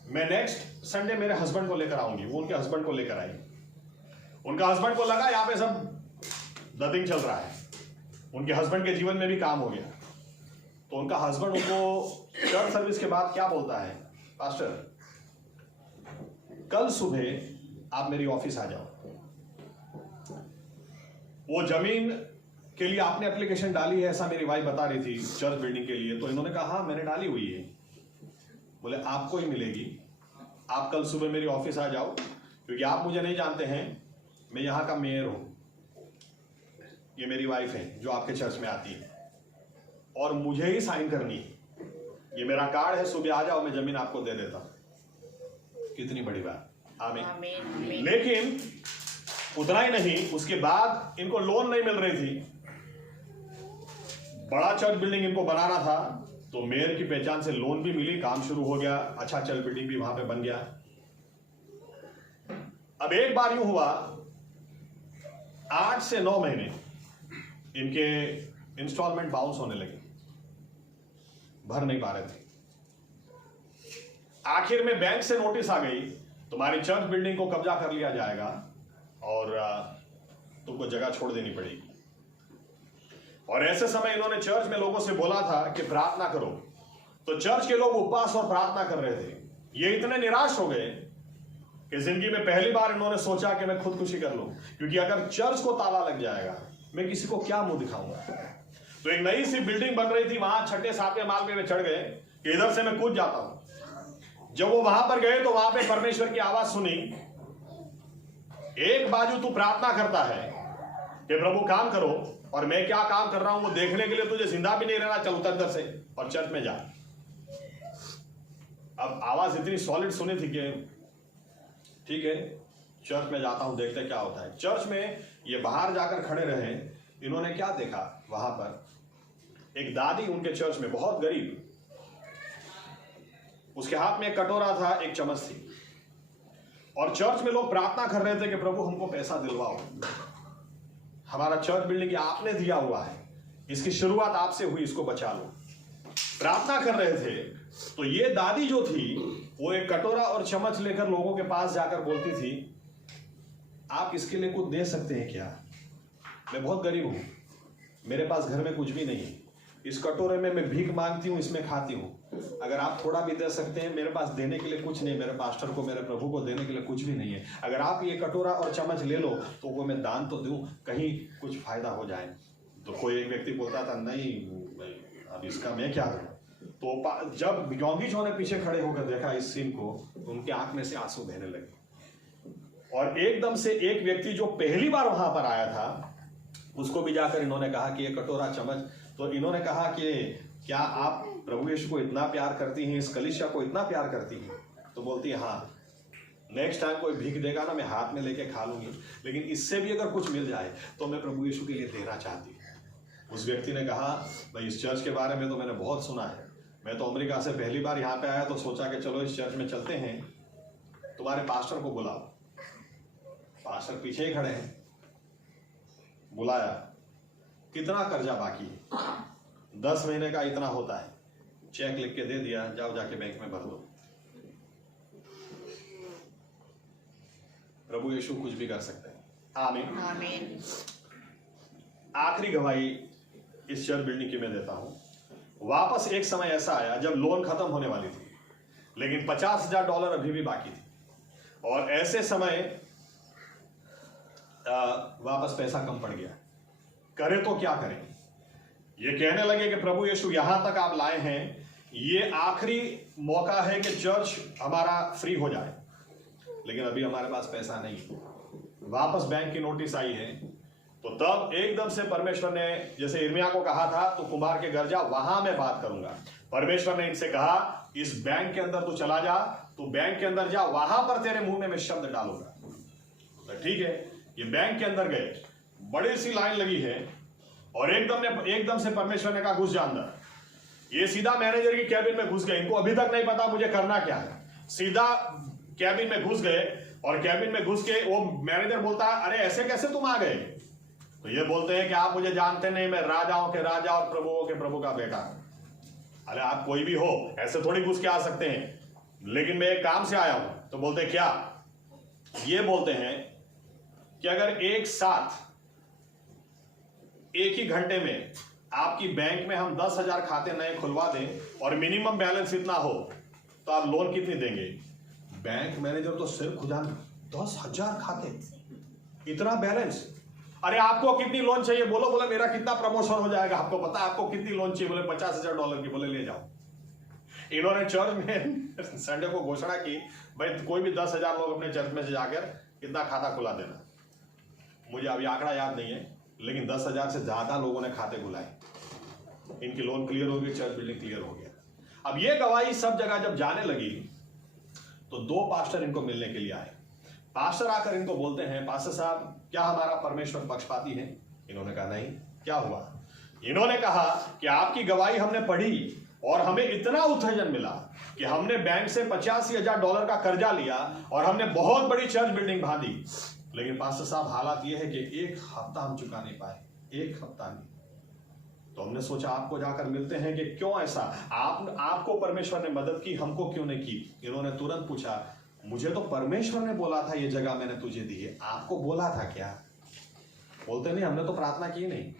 मैं नेक्स्ट संडे मेरे हस्बैंड को लेकर आऊंगी। वो उनके हस्बैंड को लेकर आई। उनका हस्बैंड को लगा यहाँ पे सब नथिंग चल रहा है, उनके हस्बैंड के जीवन में भी काम हो गया। तो उनका हस्बैंड उनको चर्च सर्विस के बाद क्या बोलता है, पास्टर कल सुबह आप मेरी ऑफिस आ जाओ। वो जमीन के लिए आपने एप्लीकेशन डाली है, ऐसा मेरी वाइफ बता रही थी चर्च बिल्डिंग के लिए। तो इन्होंने कहा हाँ मैंने डाली हुई है। बोले आपको ही मिलेगी, आप कल सुबह मेरी ऑफिस आ जाओ, क्योंकि आप मुझे नहीं जानते हैं, मैं यहाँ का मेयर हूं। ये मेरी वाइफ है जो आपके चर्च में आती है, और मुझे ही साइन करनी है। ये मेरा कार्ड है, सुबह आ जाओ, मैं जमीन आपको दे देता हूं। कितनी बड़ी बात, आमीन। लेकिन उतना ही नहीं, उसके बाद इनको लोन नहीं मिल रही थी। बड़ा चर्च बिल्डिंग इनको बनाना था, तो मेयर की पहचान से लोन भी मिली, काम शुरू हो गया, अच्छा चर्च बिल्डिंग भी वहां पे बन गया। अब एक बार यूं हुआ, 8 से 9 महीने इनके इंस्टॉलमेंट बाउंस होने लगे, भर नहीं पा रहे थे। आखिर में बैंक से नोटिस आ गई, तुम्हारी चर्च बिल्डिंग को कब्जा कर लिया जाएगा और तुमको जगह छोड़ देनी पड़ेगी। और ऐसे समय इन्होंने चर्च में लोगों से बोला था कि प्रार्थना करो। तो चर्च के लोग उपवास और प्रार्थना कर रहे थे। ये इतने निराश हो गए कि जिंदगी में पहली बार इन्होंने सोचा कि मैं खुदकुशी कर लूं, क्योंकि अगर चर्च को ताला लग जाएगा मैं किसी को क्या मुंह दिखाऊंगा। तो एक नई सी बिल्डिंग बन रही थी, वहां 6-7वें माल पे चढ़ गए कि इधर से मैं कूद जाता हूं। जब वो वहां पर गए तो वहां पे परमेश्वर की आवाज सुनी, एक बाजू तू प्रार्थना करता है कि प्रभु काम करो, और मैं क्या काम कर रहा हूं वो देखने के लिए तुझे जिंदा भी नहीं रहना, चल उतर इधर से और चर्च में जा। अब आवाज इतनी सॉलिड सुनी थी कि ठीक है चर्च में जाता हूं, देखते क्या होता है। चर्च में ये बाहर जाकर खड़े रहे। इन्होंने क्या देखा, वहां पर एक दादी उनके चर्च में, बहुत गरीब, उसके हाथ में एक कटोरा था, एक चम्मच थी, और चर्च में लोग प्रार्थना कर रहे थे कि प्रभु हमको पैसा दिलवाओ, हमारा चर्च बिल्डिंग आपने दिया हुआ है, इसकी शुरुआत आपसे हुई, इसको बचा लो। प्रार्थना कर रहे थे तो ये दादी जो थी वो एक कटोरा और चम्मच लेकर लोगों के पास जाकर बोलती थी, आप इसके लिए कुछ दे सकते हैं क्या? मैं बहुत गरीब हूं, मेरे पास घर में कुछ भी नहीं है, इस कटोरे में मैं भीख मांगती हूं, इसमें खाती हूं, अगर आप थोड़ा भी दे सकते हैं, मेरे पास देने के लिए कुछ नहीं, मेरे पास्टर को, मेरे प्रभु को देने के लिए कुछ भी नहीं है, अगर आप ये कटोरा और चम्मच ले लो तो वो मैं दान तो दूं, कहीं कुछ फायदा हो जाए। तो कोई एक व्यक्ति बोलता था, नहीं अब इसका मैं क्या करूं? तो जब योगीजों ने पीछे खड़े होकर देखा इस सीन को, तो उनके आंख में से आंसू बहने लगे और एकदम से एक व्यक्ति जो पहली बार वहां पर आया था उसको भी जाकर इन्होंने कहा कि ये कटोरा चम्मच, तो इन्होंने कहा कि क्या आप प्रभु यीशु को इतना प्यार करती हैं, इस कलीसिया को इतना प्यार करती हैं? तो बोलती है, हाँ, नेक्स्ट टाइम कोई भीख देगा ना, मैं हाथ में लेके खा लूंगी, लेकिन इससे भी अगर कुछ मिल जाए तो मैं प्रभु यीशु के लिए देना चाहती हूँ। उस व्यक्ति ने कहा, भाई इस चर्च के बारे में तो मैंने बहुत सुना है, मैं तो अमेरिका से पहली बार यहाँ पे आया तो सोचा कि चलो इस चर्च में चलते हैं, तुम्हारे पास्टर को बुलाओ। पास्टर पीछे ही खड़े हैं, बुलाया, कितना कर्जा बाकी है? 10 महीने का इतना होता है, चेक लिख के दे दिया, जाओ जाके बैंक में भर दो। प्रभु यीशु कुछ भी कर सकते हैं। आमीन आमीन। आखिरी गवाही इस चर्च बिल्डिंग की मैं देता हूं। वापस एक समय ऐसा आया जब लोन खत्म होने वाली थी, लेकिन $50,000 अभी भी बाकी थी, और ऐसे समय वापस पैसा कम पड़ गया। करें तो क्या करें? ये कहने लगे कि प्रभु यीशु यहां तक आप लाए हैं, ये आखिरी मौका है कि चर्च हमारा फ्री हो जाए, लेकिन अभी हमारे पास पैसा नहीं है। वापस बैंक की नोटिस आई है। तो तब एकदम से परमेश्वर ने, जैसे इर्मिया को कहा था, तो कुम्हार के घर जा, वहां मैं बात करूंगा। परमेश्वर ने इनसे कहा, इस बैंक के अंदर तू चला जा, तो बैंक के अंदर जा, वहां पर तेरे मुंह में मैं शब्द डालूंगा। तो ठीक है, ये बैंक के अंदर गए, बड़ी सी लाइन लगी है, और एकदम से परमेश्वर ने कहा, घुस जा अंदर। ये सीधा मैनेजर की कैबिन में घुस गए, इनको अभी तक नहीं पता मुझे करना क्या है। सीधा कैबिन में घुस गए, और कैबिन में घुस के वो मैनेजर बोलता है, अरे ऐसे कैसे तुम आ गए? तो ये बोलते हैं कि आप मुझे जानते नहीं, मैं राजाओं के राजा और प्रभुओं के प्रभु का बेटा। अरे आप कोई भी हो, ऐसे थोड़ी घुस के आ सकते हैं, लेकिन मैं एक काम से आया हूं। तो बोलते हैं क्या? ये बोलते हैं कि अगर एक साथ एक ही घंटे में आपकी बैंक में हम 10,000 खाते नए खुलवा दें और मिनिमम बैलेंस इतना हो, तो आप लोन कितनी देंगे? बैंक मैनेजर तो सिर खुजान, 10,000 खाते, इतना बैलेंस, अरे आपको कितनी लोन चाहिए? बोलो बोले मेरा कितना प्रमोशन हो जाएगा? आपको पता है आपको कितनी लोन चाहिए? बोले $50,000 की। बोले ले जाओ। इन्होंने चर्च में संडे को घोषणा की, भाई कोई भी 10,000 लोग अपने चर्च में से जाकर कितना खाता खुला देना। मुझे अभी आंकड़ा याद नहीं है, लेकिन 10,000 से ज्यादा लोगों ने खाते खुलाए। इनकी लोन क्लियर हो गई, चर्च बिल्डिंग क्लियर हो गया। अब ये गवाही सब जगह जब जाने लगी, तो 2 पास्टर इनको मिलने के लिए आए। पास्टर आकर इनको बोलते हैं, पास्टर साहब क्या हमारा परमेश्वर पक्षपाती है? इन्होंने कहा नहीं। क्या हुआ? इन्होंने कहा कि आपकी गवाही हमने पढ़ी और हमें इतना उत्तेजन मिला कि हमने बैंक से $85,000 का कर्जा लिया और हमने बहुत बड़ी चर्च बिल्डिंग बांधी, लेकिन पास्टर साहब हालात ये है कि 1 हफ्ता हम चुका नहीं पाए, 1 हफ्ता नहीं। तो हमने सोचा आपको जाकर मिलते हैं कि क्यों ऐसा, आपको परमेश्वर ने मदद की, हमको क्यों नहीं की? इन्होंने तुरंत पूछा, मुझे तो परमेश्वर ने बोला था ये जगह मैंने तुझे दी है, आपको बोला था क्या? बोलते नहीं, हमने तो प्रार्थना की नहीं।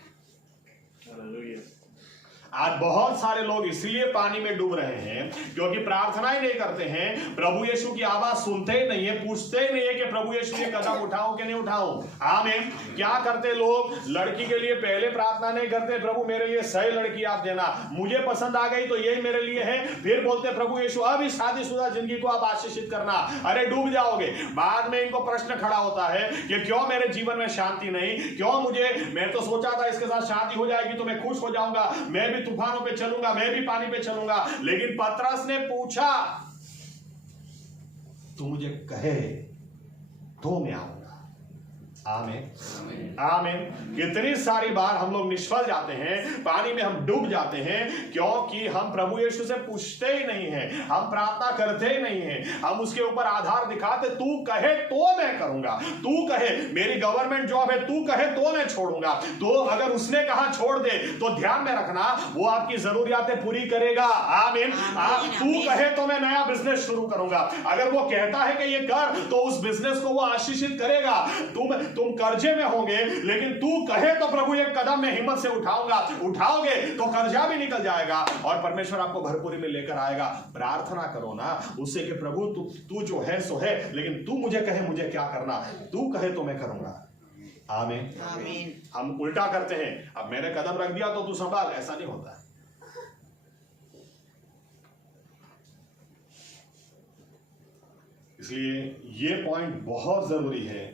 आज बहुत सारे लोग इसलिए पानी में डूब रहे हैं क्योंकि प्रार्थना ही नहीं करते हैं, प्रभु यीशु की आवाज सुनते ही नहीं है, पूछते ही नहीं है कि प्रभु यीशु ये कदम उठाऊं कि नहीं उठाऊं। आमीन। क्या करते लोग? लड़की के लिए पहले प्रार्थना नहीं करते, प्रभु मेरे लिए सही लड़की आप देना, मुझे पसंद आ गई तो यही मेरे लिए है। फिर बोलते प्रभु यीशु अब इस शादीशुदा जिंदगी को आप आशीषित करना। अरे डूब जाओगे। बाद में इनको प्रश्न खड़ा होता है कि क्यों मेरे जीवन में शांति नहीं, क्यों मैं तो सोचा था इसके साथ शादी हो जाएगी तो मैं खुश हो जाऊंगा, मैं भी तूफानों पे चलूंगा, मैं भी पानी पे चलूंगा। लेकिन पतरस ने पूछा, तू मुझे कहे तो मैं आऊंगा। आमीन आमीन। कितनी सारी बार हम लोग निष्फल जाते हैं, पानी में हम डूब जाते हैं, क्योंकि हम प्रभु यीशु से पूछते ही नहीं हैं, हम प्रार्थना करते ही नहीं हैं, हम उसके ऊपर आधार दिखाते। तू कहे तो मैं करूंगा, तू कहे मेरी गवर्नमेंट जॉब है, तू कहे तो मैं छोड़ूंगा। तो अगर उसने कहा छोड़ दे तो ध्यान में रखना वो आपकी जरूरियातें पूरी करेगा। आमीन। तू कहे तो मैं नया बिजनेस शुरू करूंगा, अगर वो कहता है कि ये कर तो उस बिजनेस को वो आशीषित करेगा। तुम कर्जे में होंगे, लेकिन तू कहे तो प्रभु एक कदम में हिम्मत से उठाओगे तो कर्जा भी निकल जाएगा और परमेश्वर आपको भरपूरी में लेकर आएगा। प्रार्थना करो ना उससे कि प्रभु तू जो है सो है, लेकिन तू मुझे कहे मुझे क्या करना, तू कहे तो मैं करूंगा। आमीन आमीन। हम उल्टा करते हैं, अब मैंने कदम रख दिया तो तू संभाल, ऐसा नहीं होता। इसलिए ये पॉइंट बहुत जरूरी है।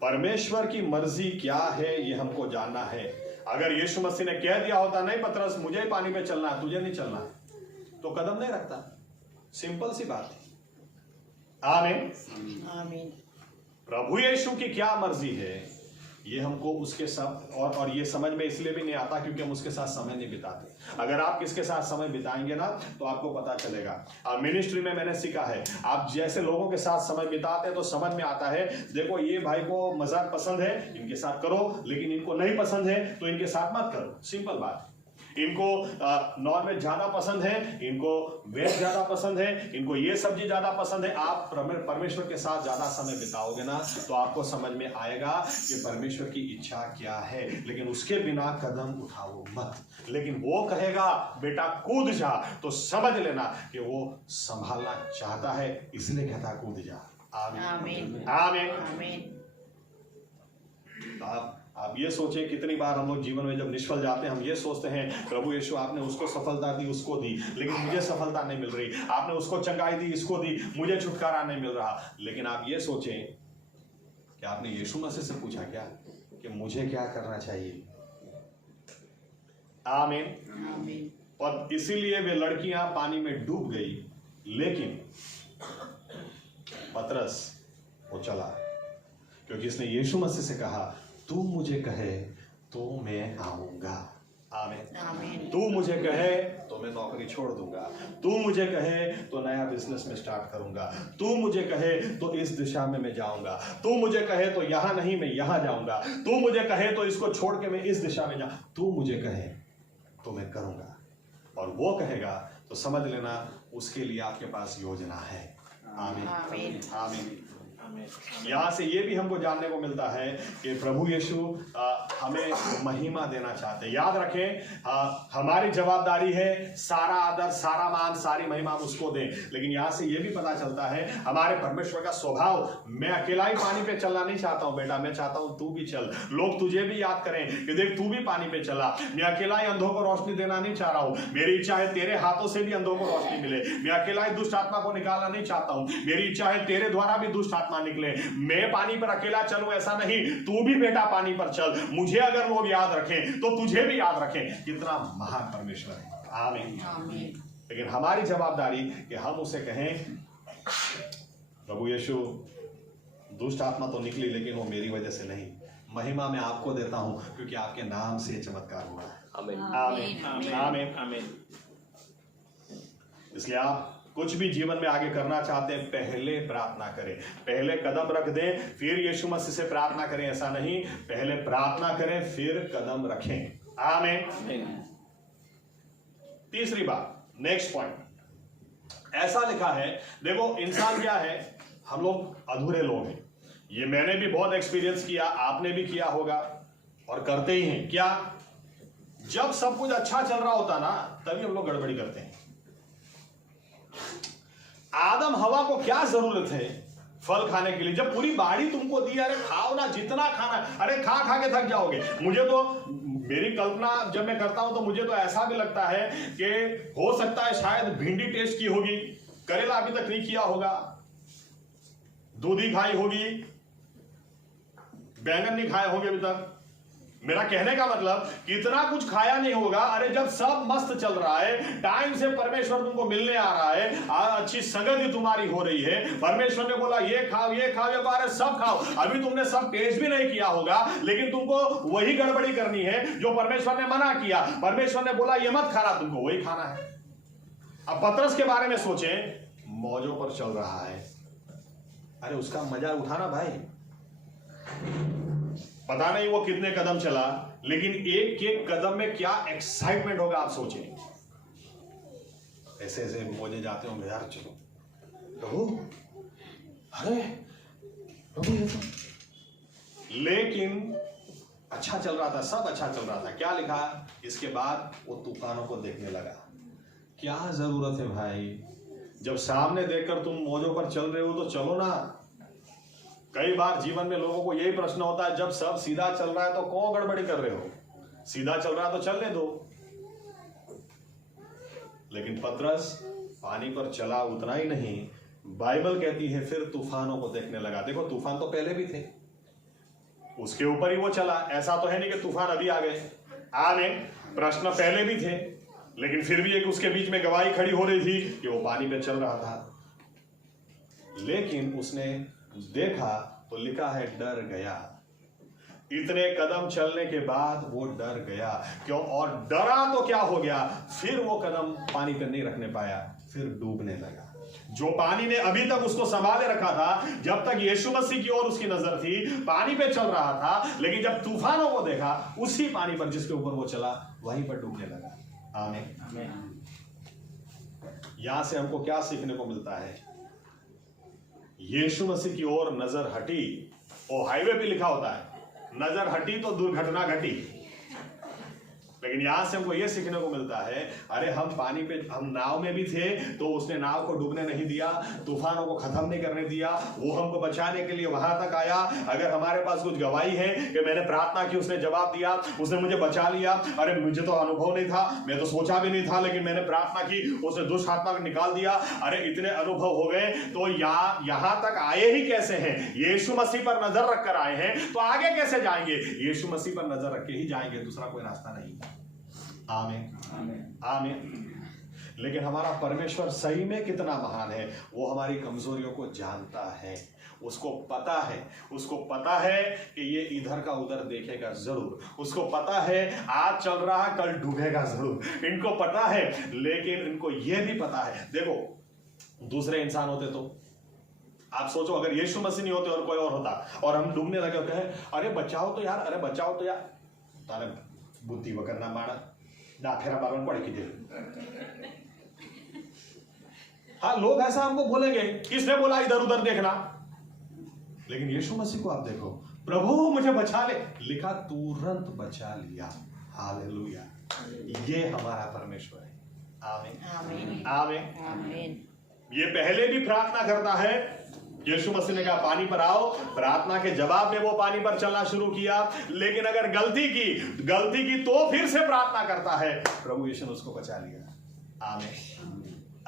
परमेश्वर की मर्जी क्या है ये हमको जानना है। अगर यीशु मसीह ने कह दिया होता नहीं पतरस मुझे ही पानी पे चलना है, तुझे नहीं चलना है, तो कदम नहीं रखता। सिंपल सी बात है। आमीन आमीन। प्रभु यीशु की क्या मर्जी है ये हमको उसके साथ और ये समझ में इसलिए भी नहीं आता क्योंकि हम उसके साथ समय नहीं बिताते। अगर आप किसके साथ समय बिताएंगे ना तो आपको पता चलेगा। मिनिस्ट्री में मैंने सीखा है, आप जैसे लोगों के साथ समय बिताते हैं तो समझ में आता है, देखो ये भाई को मजाक पसंद है इनके साथ करो, लेकिन इनको नहीं पसंद है तो इनके साथ मत करो। सिंपल बात। इनको नॉन वेज ज्यादा पसंद है, इनको वेज ज्यादा पसंद है, इनको ये सब्जी ज्यादा पसंद है। आप परमेश्वर के साथ ज्यादा समय बिताओगे ना तो आपको समझ में आएगा कि परमेश्वर की इच्छा क्या है, लेकिन उसके बिना कदम उठाओ मत। लेकिन वो कहेगा बेटा कूद जा, तो समझ लेना कि वो संभालना चाहता है, इसलिए कहता कूद जा। आमीन आमीन आमीन। आप ये सोचें कितनी बार हम लोग जीवन में जब निष्फल जाते हैं हम ये सोचते हैं प्रभु यीशु आपने उसको सफलता दी उसको दी, लेकिन मुझे सफलता नहीं मिल रही। आपने उसको चंगाई दी इसको दी, मुझे छुटकारा नहीं मिल रहा। लेकिन आप ये सोचें कि आपने यीशु मसीह से पूछा क्या कि मुझे क्या करना चाहिए। आमीन। और इसीलिए वे लड़कियां पानी में डूब गई, लेकिन पतरस वो चला क्योंकि इसने यीशु मसीह से कहा तू मुझे कहे तो मैं आऊंगा। आमीन। तू मुझे कहे तो मैं नौकरी छोड़ दूंगा, तू मुझे कहे तो नया बिजनेस में स्टार्ट करूंगा, तू मुझे कहे तो इस दिशा में मैं जाऊंगा, तू मुझे कहे तो यहां नहीं मैं यहां जाऊंगा, तू मुझे कहे तो इसको छोड़ के मैं इस दिशा में जाऊं, तू मुझे कहे तो मैं करूंगा। और वो कहेगा तो समझ लेना उसके लिए आपके पास योजना है। आमीन आमीन। यहां से ये भी हमको जानने को मिलता है कि प्रभु यीशु हमें महिमा देना चाहते हैं। याद रखें हमारी जवाबदारी है सारा आदर सारा मान सारी महिमा उसको दें, लेकिन यहां से ये भी पता चलता है हमारे परमेश्वर का स्वभाव, मैं अकेला ही पानी पे चलना नहीं चाहता हूं बेटा, मैं चाहता हूं तू भी चल, लोग तुझे भी याद करें कि देख तू भी पानी पे चला। मैं अकेला ही अंधों को रोशनी देना नहीं चाह रहा हूं, मेरी इच्छा है तेरे हाथों से भी अंधों को रोशनी मिले। मैं अकेला ही दुष्ट आत्मा को निकालना नहीं चाहता हूं, मेरी इच्छा है तेरे द्वारा भी दुष्ट आत्मा निकले। मैं पानी पर अकेला चलूं ऐसा नहीं, तू भी बेटा पानी पर चल। मुझे अगर लोग याद रखें तो तुझे भी याद रखें। कितना महान परमेश्वर है। आमीन। लेकिन हमारी जवाबदारी कि हम उसे कहें प्रभु यीशु दुष्ट आत्मा तो निकली लेकिन वो मेरी वजह से नहीं, महिमा मैं आपको देता हूं क्योंकि आपके नाम से चमत्कार हुआ है। आमीन आमीन आमीन। इसलिए आप कुछ भी जीवन में आगे करना चाहते हैं पहले प्रार्थना करें, पहले कदम रख दें फिर यीशु मसीह से प्रार्थना करें, ऐसा नहीं, पहले प्रार्थना करें फिर कदम रखें। आमीन। तीसरी बात, नेक्स्ट पॉइंट ऐसा लिखा है, देखो इंसान क्या है, हम लोग अधूरे लोग हैं। ये मैंने भी बहुत एक्सपीरियंस किया, आपने भी किया होगा और करते ही हैं। क्या? जब सब कुछ अच्छा चल रहा होता ना तभी हम लोग गड़बड़ी करते हैं। आदम हवा को क्या जरूरत है फल खाने के लिए, जब पूरी बाड़ी तुमको दी, अरे खाओ ना जितना खाना, अरे खा खा के थक जाओगे। मुझे तो मेरी कल्पना जब मैं करता हूं तो मुझे तो ऐसा भी लगता है कि हो सकता है शायद भिंडी टेस्ट की होगी, करेला अभी तक नहीं किया होगा, दूधी खाई होगी, बैंगन नहीं खाए होंगे अभी तक, मेरा कहने का मतलब कितना कुछ खाया नहीं होगा। अरे जब सब मस्त चल रहा है, टाइम से परमेश्वर तुमको मिलने आ रहा है, अच्छी संगति तुम्हारी हो रही है, परमेश्वर ने बोला ये खाओ ये खाओ, ये अरे सब खाओ, अभी तुमने सब टेस्ट भी नहीं किया होगा, लेकिन तुमको वही गड़बड़ी करनी है जो परमेश्वर ने मना किया। परमेश्वर ने बोला ये मत खाना, तुमको वही खाना है। अब पतरस के बारे में सोचें, मौजों पर चल रहा है, अरे उसका मजा उठाना भाई। पता नहीं वो कितने कदम चला, लेकिन एक एक कदम में क्या एक्साइटमेंट होगा आप सोचें। ऐसे ऐसे मौजे जाते होंगे, यार चलो प्रभु, अरे प्रभु ये तो। लेकिन अच्छा चल रहा था, सब अच्छा चल रहा था। क्या लिखा, इसके बाद वो तूफानों को देखने लगा। क्या जरूरत है भाई, जब सामने देखकर तुम मौजों पर चल रहे हो तो चलो ना। कई बार जीवन में लोगों को यही प्रश्न होता है, जब सब सीधा चल रहा है तो कौन गड़बड़ी कर रहे हो, सीधा चल रहा है तो चलने दो। लेकिन पतरस पानी पर चला, उतना ही नहीं, बाइबल कहती है फिर तूफानों को देखने लगा। देखो तूफान तो पहले भी थे, उसके ऊपर ही वो चला। ऐसा तो है नहीं कि तूफान अभी आ गए। आमेन। प्रश्न पहले भी थे, लेकिन फिर भी एक उसके बीच में गवाही खड़ी हो रही थी कि वो पानी में चल रहा था। लेकिन उसने देखा तो लिखा है डर गया। इतने कदम चलने के बाद वो डर गया। क्यों? और डरा तो क्या हो गया, फिर वो कदम पानी पर नहीं रखने पाया, फिर डूबने लगा। जो पानी ने अभी तक उसको संभाले रखा था, जब तक यीशु मसीह की ओर उसकी नजर थी, पानी पे चल रहा था, लेकिन जब तूफानों को देखा, उसी पानी पर जिसके ऊपर वो चला, वहीं पर डूबने लगा। आमीन। यहां से हमको क्या सीखने को मिलता है? यीशु मसीह की ओर नजर हटी, वो हाईवे पे लिखा होता है, नजर हटी तो दुर्घटना घटी। लेकिन यहां से हमको यह सीखने को मिलता है, अरे हम पानी पे, हम नाव में भी थे तो उसने नाव को डूबने नहीं दिया, तूफानों को खत्म नहीं करने दिया, वो हमको बचाने के लिए वहां तक आया। अगर हमारे पास कुछ गवाही है कि मैंने प्रार्थना की, उसने जवाब दिया, उसने मुझे बचा लिया। अरे मुझे तो अनुभव नहीं था, मैं तो सोचा भी नहीं था, लेकिन मैंने प्रार्थना की, उसने दुष्ट आत्मा को निकाल दिया। अरे इतने अनुभव हो गए, तो यहां तक आए ही कैसे हैं? यीशु मसीह पर नजर रखकर आए हैं, तो आगे कैसे जाएंगे? यीशु मसीह पर नजर रख के ही जाएंगे, दूसरा कोई रास्ता नहीं। आमीन आमीन। लेकिन हमारा परमेश्वर सही में कितना महान है, वो हमारी कमजोरियों को जानता है, उसको पता है कि ये इधर का उधर देखेगा जरूर, उसको पता है आज चल रहा है कल डूबेगा जरूर, इनको पता है। लेकिन इनको ये भी पता है, देखो दूसरे इंसान होते तो आप सोचो, अगर यीशु मसीह नहीं होते और कोई और होता और हम डूबने लगे और कहे अरे बचाओ तो यार, अरे बचाओ तो यार, तारे बुद्धि वगैरह ना माना ना फेरा बागन पड़ की दे। हाँ, लोग ऐसा हमको बोलेंगे, किसने बोला इधर उधर देखना? लेकिन यीशु मसीह को आप देखो, प्रभु मुझे बचा ले, लिखा तुरंत बचा लिया। हालेलुया, ये हमारा परमेश्वर है। आमीन आमीन आमीन। ये पहले भी प्रार्थना करता है। यीशु मसीह ने कहा पानी पर आओ, प्रार्थना के जवाब में वो पानी पर चलना शुरू किया। लेकिन अगर गलती की तो फिर से प्रार्थना करता है, प्रभु यीशु ने उसको बचा लिया। आमीन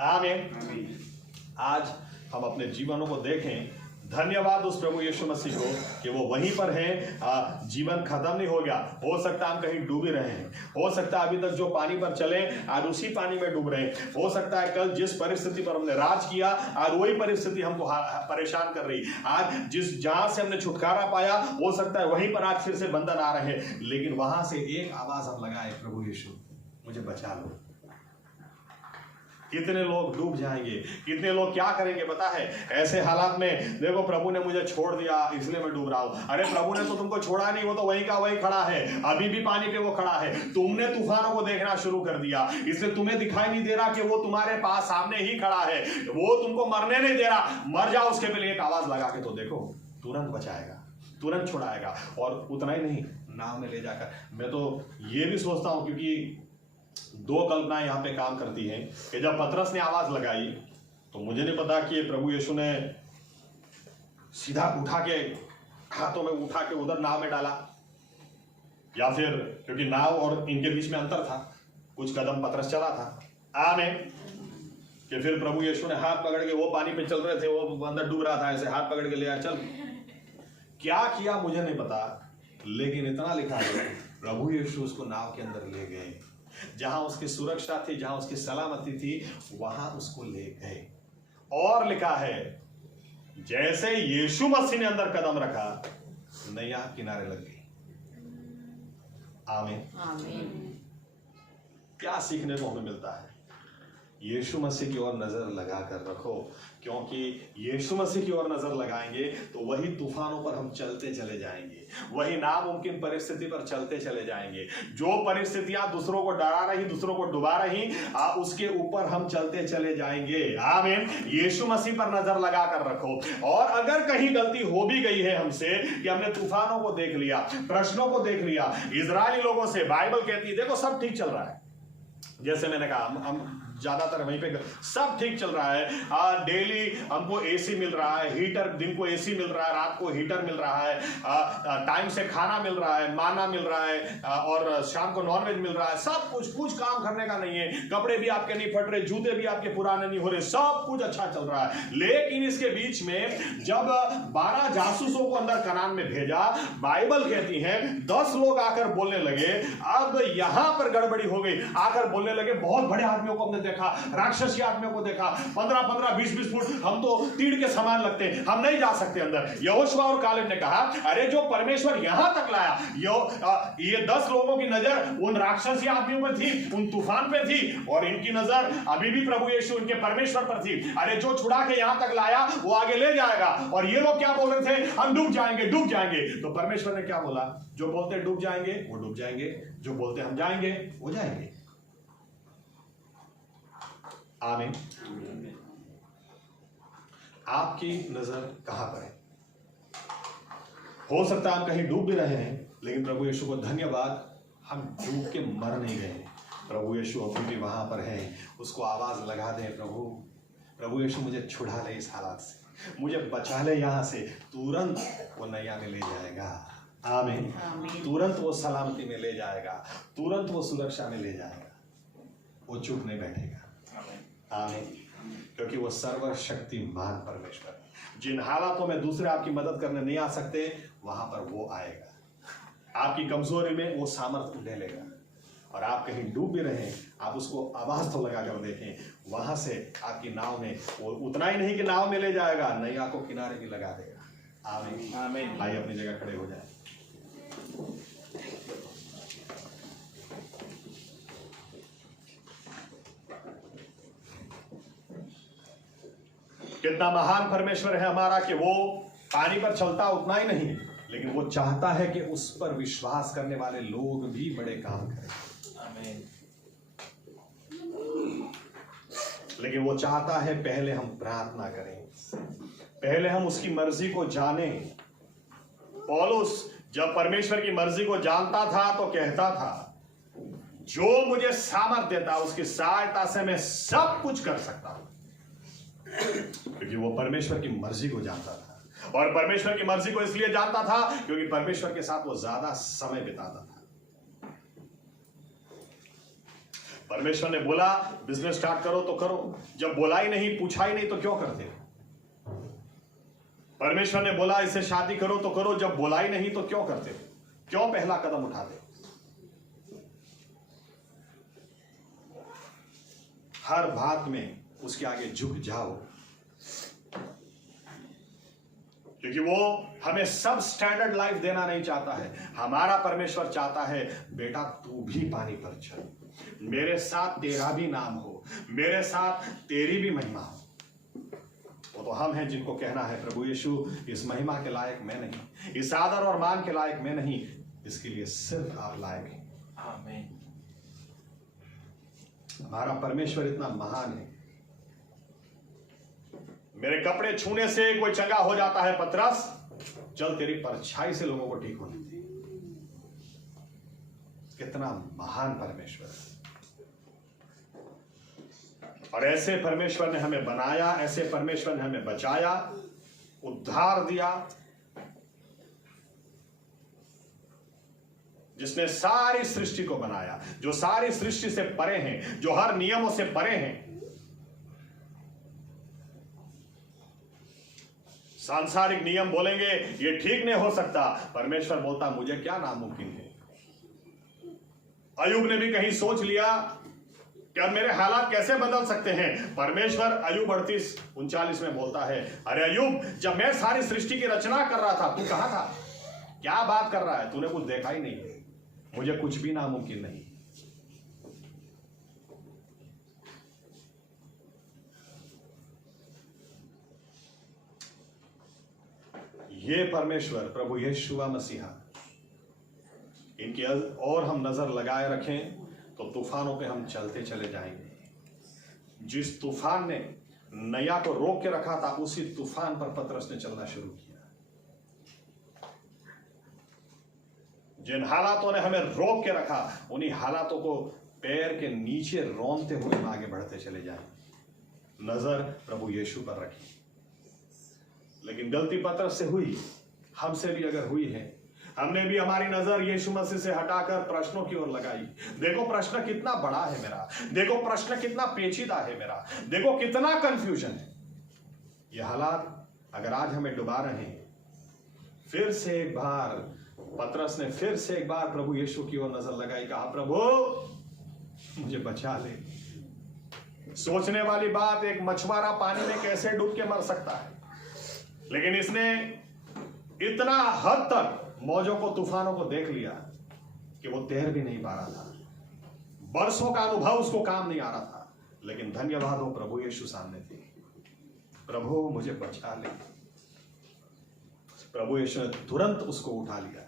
आमीन। आज हम अपने जीवनों को देखें, धन्यवाद उस प्रभु यीशु मसीह को कि वो वहीं पर हैं। जीवन खत्म नहीं हो गया, हो सकता है हम कहीं डूबे रहे हैं, हो सकता है अभी तक जो पानी पर चले आज उसी पानी में डूब रहे हैं, हो सकता है कल जिस परिस्थिति पर हमने राज किया आज वही परिस्थिति हमको परेशान कर रही, आज जहां से हमने छुटकारा पाया हो सकता है वहीं पर आज फिर से बंधन आ रहे हैं। लेकिन वहां से एक आवाज हम लगाए, प्रभु यीशु मुझे बचा लो। कितने लोग डूब जाएंगे, कितने लोग क्या करेंगे पता है? ऐसे हालात में देखो, प्रभु ने मुझे छोड़ दिया इसलिए मैं डूब रहा हूं। अरे प्रभु ने तो तुमको छोड़ा नहीं, वो तो वहीं का वहीं खड़ा है, अभी भी पानी पे वो खड़ा है। तुमने तूफानों को देखना शुरू कर दिया, इसलिए तुम्हें दिखाई नहीं दे रहा कि वो तुम्हारे पास सामने ही खड़ा है, वो तुमको मरने नहीं दे रहा। मर जाओ उसके पहले एक आवाज लगा के तो देखो, तुरंत बचाएगा, तुरंत छुड़ाएगा। और उतना ही नहीं, नाव में ले जाकर। मैं तो ये भी सोचता हूं, क्योंकि दो कल्पनाएं यहां पे काम करती हैं कि जब पतरस ने आवाज लगाई तो मुझे नहीं पता कि प्रभु यीशु ने सीधा उठा के हाथों में उठा के उधर नाव में डाला, या फिर क्योंकि नाव और इनके बीच में अंतर था, कुछ कदम पतरस चला था। आमीन। कि फिर प्रभु यीशु ने हाथ पकड़ के, वो पानी पे चल रहे थे, वो अंदर डूब रहा था, ऐसे हाथ पकड़ के ले आया, चल। क्या किया मुझे नहीं पता, लेकिन इतना लिखा है प्रभु यीशु उसको नाव के अंदर ले गए, जहां उसकी सुरक्षा थी, जहां उसकी सलामती थी, वहां उसको ले गए। और लिखा है जैसे यीशु मसीह ने अंदर कदम रखा, नैया किनारे लग गई। आमीन। आमीन। क्या सीखने को हमें मिलता है? यीशु मसीह की ओर नजर लगा कर रखो, क्योंकि यीशु मसीह की ओर नजर लगाएंगे तो वही तूफानों पर हम चलते चले जाएंगे, वही नामुमकिन परिस्थिति पर चलते चले जाएंगे। जो परिस्थितियां दूसरों को डरा रही, दूसरों को डुबा रही, उसके ऊपर हम चलते चले जाएंगे। आमीन। यीशु मसीह पर नजर लगा कर रखो। और अगर कहीं गलती हो भी गई है हमसे कि हमने तूफानों को देख लिया, प्रश्नों को देख लिया, इजरायली लोगों से बाइबल कहती है देखो सब ठीक चल रहा है, जैसे मैंने कहा हम ज्यादातर वहीं पे सब ठीक चल रहा है, डेली हमको एसी मिल रहा है, हीटर, दिन को एसी मिल रहा है, रात को हीटर मिल रहा है, टाइम से खाना मिल रहा है, माना मिल रहा है, और शाम को नॉनवेज मिल रहा है, सब कुछ काम करने का नहीं है, कपड़े भी आपके नहीं फट रहे, जूते भी आपके पुराने नहीं हो रहे, सब कुछ अच्छा चल रहा है। लेकिन इसके बीच में जब 12 जासूसों को अंदर कनान में भेजा, बाइबल कहती है 10 लोग आकर बोलने लगे, अब यहां पर गड़बड़ी हो गई, आकर बोलने लगे बहुत बड़े आदमियों को हमने देखा, राक्षसी आदमियों को देखा, 15-15, 20-20 फुट, हम तो तीड़ के समान लगते हैं, हम नहीं जा सकते अंदर। यहोशुआ और कालेब ने कहा अरे जो परमेश्वर यहां तक लाया, ये 10 लोगों की नजर उन राक्षसी आदमियों पर थी, उन तूफान पे थी, और इनकी नजर अभी भी प्रभु यीशु उनके परमेश्वर पर थी। अरे जो छुड़ा के यहां तक लाया वो आगे ले जाएगा। और ये लोग क्या बोल रहे थे? हम डूब जाएंगे, डूब जाएंगे। तो परमेश्वर ने क्या बोला? जो बोलते डूब जाएंगे वो डूब जाएंगे, जो बोलते हम जाएंगे वो जाएंगे। आमीन। आपकी नजर कहां पर है? हो सकता है हम कहीं डूब भी रहे हैं, लेकिन प्रभु यीशु को धन्यवाद, हम डूब के मर नहीं गए। प्रभु यीशु अभी भी वहां पर है। उसको आवाज लगा दें, प्रभु यीशु मुझे छुड़ा ले इस हालात से, मुझे बचा ले यहां से। तुरंत वो नैया में ले जाएगा। आमीन। तुरंत वो सलामती में ले जाएगा, तुरंत वो सुरक्षा में ले जाएगा। वो चुप नहीं बैठेगा। आमीन। क्योंकि वो सर्वशक्तिमान परमेश्वर है। जिन हालातों में दूसरे आपकी मदद करने नहीं आ सकते, वहां पर वो आएगा। आपकी कमजोरी में वो सामर्थ्य ले लेगा। और आप कहीं डूब भी रहे, आप उसको आवाज तो लगा कर देखें, वहां से आपकी नाव में वो उतना ही नहीं कि नाव में ले जाएगा, नैया को किनारे भी लगा देगा। आमीन। आमीन। आइए अपनी जगह खड़े हो जाए। कितना महान परमेश्वर है हमारा कि वो पानी पर चलता उतना ही नहीं, लेकिन वो चाहता है कि उस पर विश्वास करने वाले लोग भी बड़े काम करें। आमीन। लेकिन वो चाहता है पहले हम प्रार्थना करें, पहले हम उसकी मर्जी को जानें। पौलुस जब परमेश्वर की मर्जी को जानता था तो कहता था, जो मुझे सामर्थ्य देता उसकी सहायता से मैं सब कुछ कर सकता हूं। क्योंकि वो परमेश्वर की मर्जी को जानता था, और परमेश्वर की मर्जी को इसलिए जानता था क्योंकि परमेश्वर के साथ वो ज्यादा समय बिताता था। परमेश्वर ने बोला बिजनेस स्टार्ट करो तो करो, जब बोला ही नहीं, पूछा ही नहीं तो क्यों करते? परमेश्वर ने बोला इससे शादी करो तो करो, जब बोला ही नहीं तो क्यों करते? क्यों पहला कदम उठाते? हर बात में उसके आगे झुक जाओ, क्योंकि वो हमें सब स्टैंडर्ड लाइफ देना नहीं चाहता है। हमारा परमेश्वर चाहता है बेटा तू भी पानी पर चल, मेरे साथ तेरा भी नाम हो, मेरे साथ तेरी भी महिमा हो। वो तो हम हैं जिनको कहना है प्रभु यीशु इस महिमा के लायक मैं नहीं, इस आदर और मान के लायक मैं नहीं, इसके लिए सिर्फ आप लायक हैं। आमीन। हमारा परमेश्वर इतना महान है। मेरे कपड़े छूने से कोई चंगा हो जाता है पतरस, चल तेरी परछाई से लोगों को ठीक होने दे। कितना महान परमेश्वर है। और ऐसे परमेश्वर ने हमें बनाया, ऐसे परमेश्वर ने हमें बचाया, उद्धार दिया, जिसने सारी सृष्टि को बनाया, जो सारी सृष्टि से परे हैं, जो हर नियमों से परे हैं। सांसारिक नियम बोलेंगे ये ठीक नहीं हो सकता, परमेश्वर बोलता मुझे क्या नामुमकिन है। अय्यूब ने भी कहीं सोच लिया कि अब मेरे हालात कैसे बदल सकते हैं। परमेश्वर अय्यूब 38:39 में बोलता है, अरे अय्यूब, जब मैं सारी सृष्टि की रचना कर रहा था, तू कहां था? क्या बात कर रहा है? तूने कुछ देखा ही नहीं। मुझे कुछ भी नामुमकिन नहीं। ये परमेश्वर प्रभु यीशु मसीहा, इनकी और हम नजर लगाए रखें तो तूफानों पे हम चलते चले जाएंगे। जिस तूफान ने नैया को रोक के रखा था, उसी तूफान पर पतरस ने चलना शुरू किया। जिन हालातों ने हमें रोक के रखा, उन्हीं हालातों को पैर के नीचे रौंदते हुए हम आगे बढ़ते चले जाएंगे। नजर प्रभु यीशु पर रखी। लेकिन गलती पतरस से हुई, हमसे भी अगर हुई है, हमने भी हमारी नजर यीशु मसीह से हटाकर प्रश्नों की ओर लगाई। देखो प्रश्न कितना बड़ा है मेरा, देखो प्रश्न कितना पेचीदा है मेरा, देखो कितना कंफ्यूजन है। ये हालात अगर आज हमें डुबा रहे हैं, फिर से एक बार पतरस ने फिर से एक बार प्रभु यीशु की ओर नजर लगाई, कहा प्रभु मुझे बचा ले। सोचने वाली बात, एक मछुआरा पानी में कैसे डूब के मर सकता है, लेकिन इसने इतना हद तक मौजों को, तूफानों को देख लिया कि वो तैर भी नहीं पा रहा था। बरसों का अनुभव उसको काम नहीं आ रहा था, लेकिन धन्यवाद हो प्रभु यीशु सामने थे। प्रभु मुझे बचा ले। प्रभु यीशु ने तुरंत उसको उठा लिया,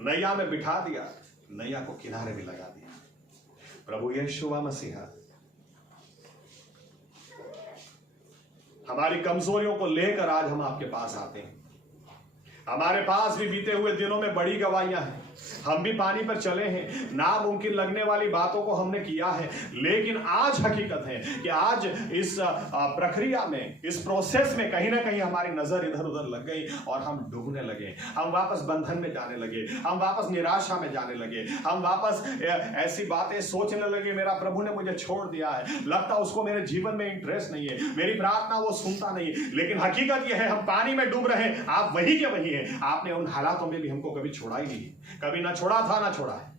नैया में बिठा दिया, नैया को किनारे भी लगा दिया। प्रभु यीशु मसीहा हमारी कमजोरियों को लेकर आज हम आपके पास आते हैं। हमारे पास भी बीते हुए दिनों में बड़ी गवाहियां हैं। हम भी पानी पर चले हैं, नामुमकिन लगने वाली बातों को हमने किया है, लेकिन आज हकीकत है कि आज इस प्रक्रिया में, इस प्रोसेस में कहीं ना कहीं हमारी नजर इधर उधर लग गई और हम डूबने लगे। हम वापस बंधन में जाने लगे, हम वापस निराशा में जाने लगे, हम वापस ऐसी बातें सोचने लगे, मेरा प्रभु ने मुझे छोड़ दिया है, लगता उसको मेरे जीवन में इंटरेस्ट नहीं है, मेरी प्रार्थना वो सुनता नहीं। लेकिन हकीकत यह है, हम पानी में डूब रहे हैं, आप वही के वही हैं। आपने उन हालातों में भी हमको कभी छोड़ा ही नहीं, कभी ना छोड़ा था ना छोड़ा है।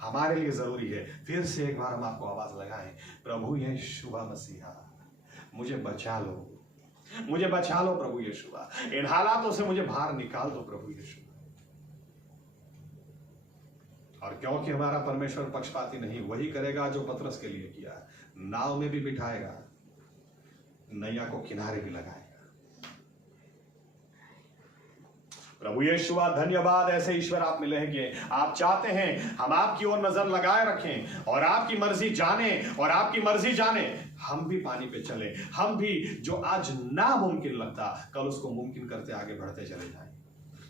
हमारे लिए जरूरी है फिर से एक बार हम आपको आवाज लगाएं, प्रभु यीशु मसीहा मुझे बचा लो, मुझे बचा लो प्रभु यीशु, इन हालातों से मुझे बाहर निकाल दो प्रभु यीशु। और क्योंकि हमारा परमेश्वर पक्षपाती नहीं, वही करेगा जो पतरस के लिए किया, नाव में भी बिठाएगा, नैया को किनारे भी लगाएगा। प्रभु यीशु धन्यवाद, ऐसे ईश्वर आप मिले हैं कि आप चाहते हैं हम आपकी ओर नजर लगाए रखें और आपकी मर्जी जाने, और आपकी मर्जी जाने हम भी पानी पे चले, हम भी जो आज नामुमकिन लगता कल उसको मुमकिन करते आगे बढ़ते चले जाएं,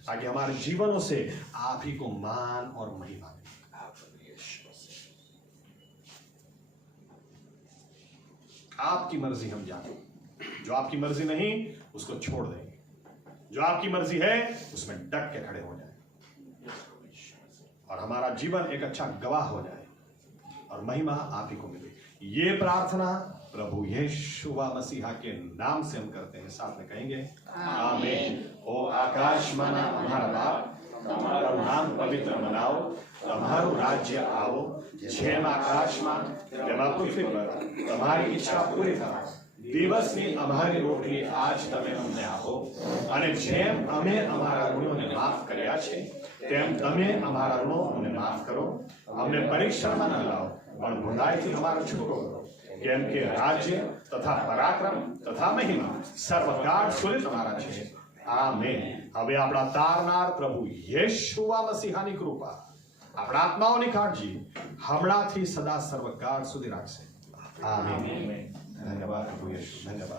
ताकि हमारे जीवनों से आप ही को मान और महिमा मिले। आपकी मर्जी हम जाने, जो आपकी मर्जी नहीं उसको छोड़ देंगे, जो आपकी मर्जी है उसमें डट के खड़े हो जाए और हमारा जीवन एक अच्छा गवाह हो जाए और महिमा आप ही को मिले। ये प्रार्थना प्रभु यीशु मसीहा के नाम से हम करते हैं, साथ में कहेंगे आमीन। ओ आकाश मना हमारा बाप, તમારું નામ પવિત્ર મનાવો, તમારું રાજ્ય આવો, જેમ આકાશમાં તેમાં પૃથ્વી પર તમારી ઈચ્છા પૂરી થાય। દિવસની અમારી રોટલી આજ તમે અમને આપો, અને જેમ અમે અમારા ઋણોને માફ કર્યા છે તેમ તમે અમારા ઋણો અમને માફ કરો। અમને પરીક્ષામાં ન લાવો, પણ બુરાઈથી અમારો છૂટો કરો, કેમ કે રાજ્ય તથા પરાક્રમ તથા મહિમા સર્વકાળ સુધી તમારા છે। આમેન। હવે આપણા તારનાર પ્રભુ યેશુ મસીહાની કૃપા, આપણા આત્માઓની કાળજી હમણાંથી સદા સર્વકાળ સુધી રાખશે। આમેન। ધન્યવાદ પ્રભુ યેશુ, ધન્યવાદ।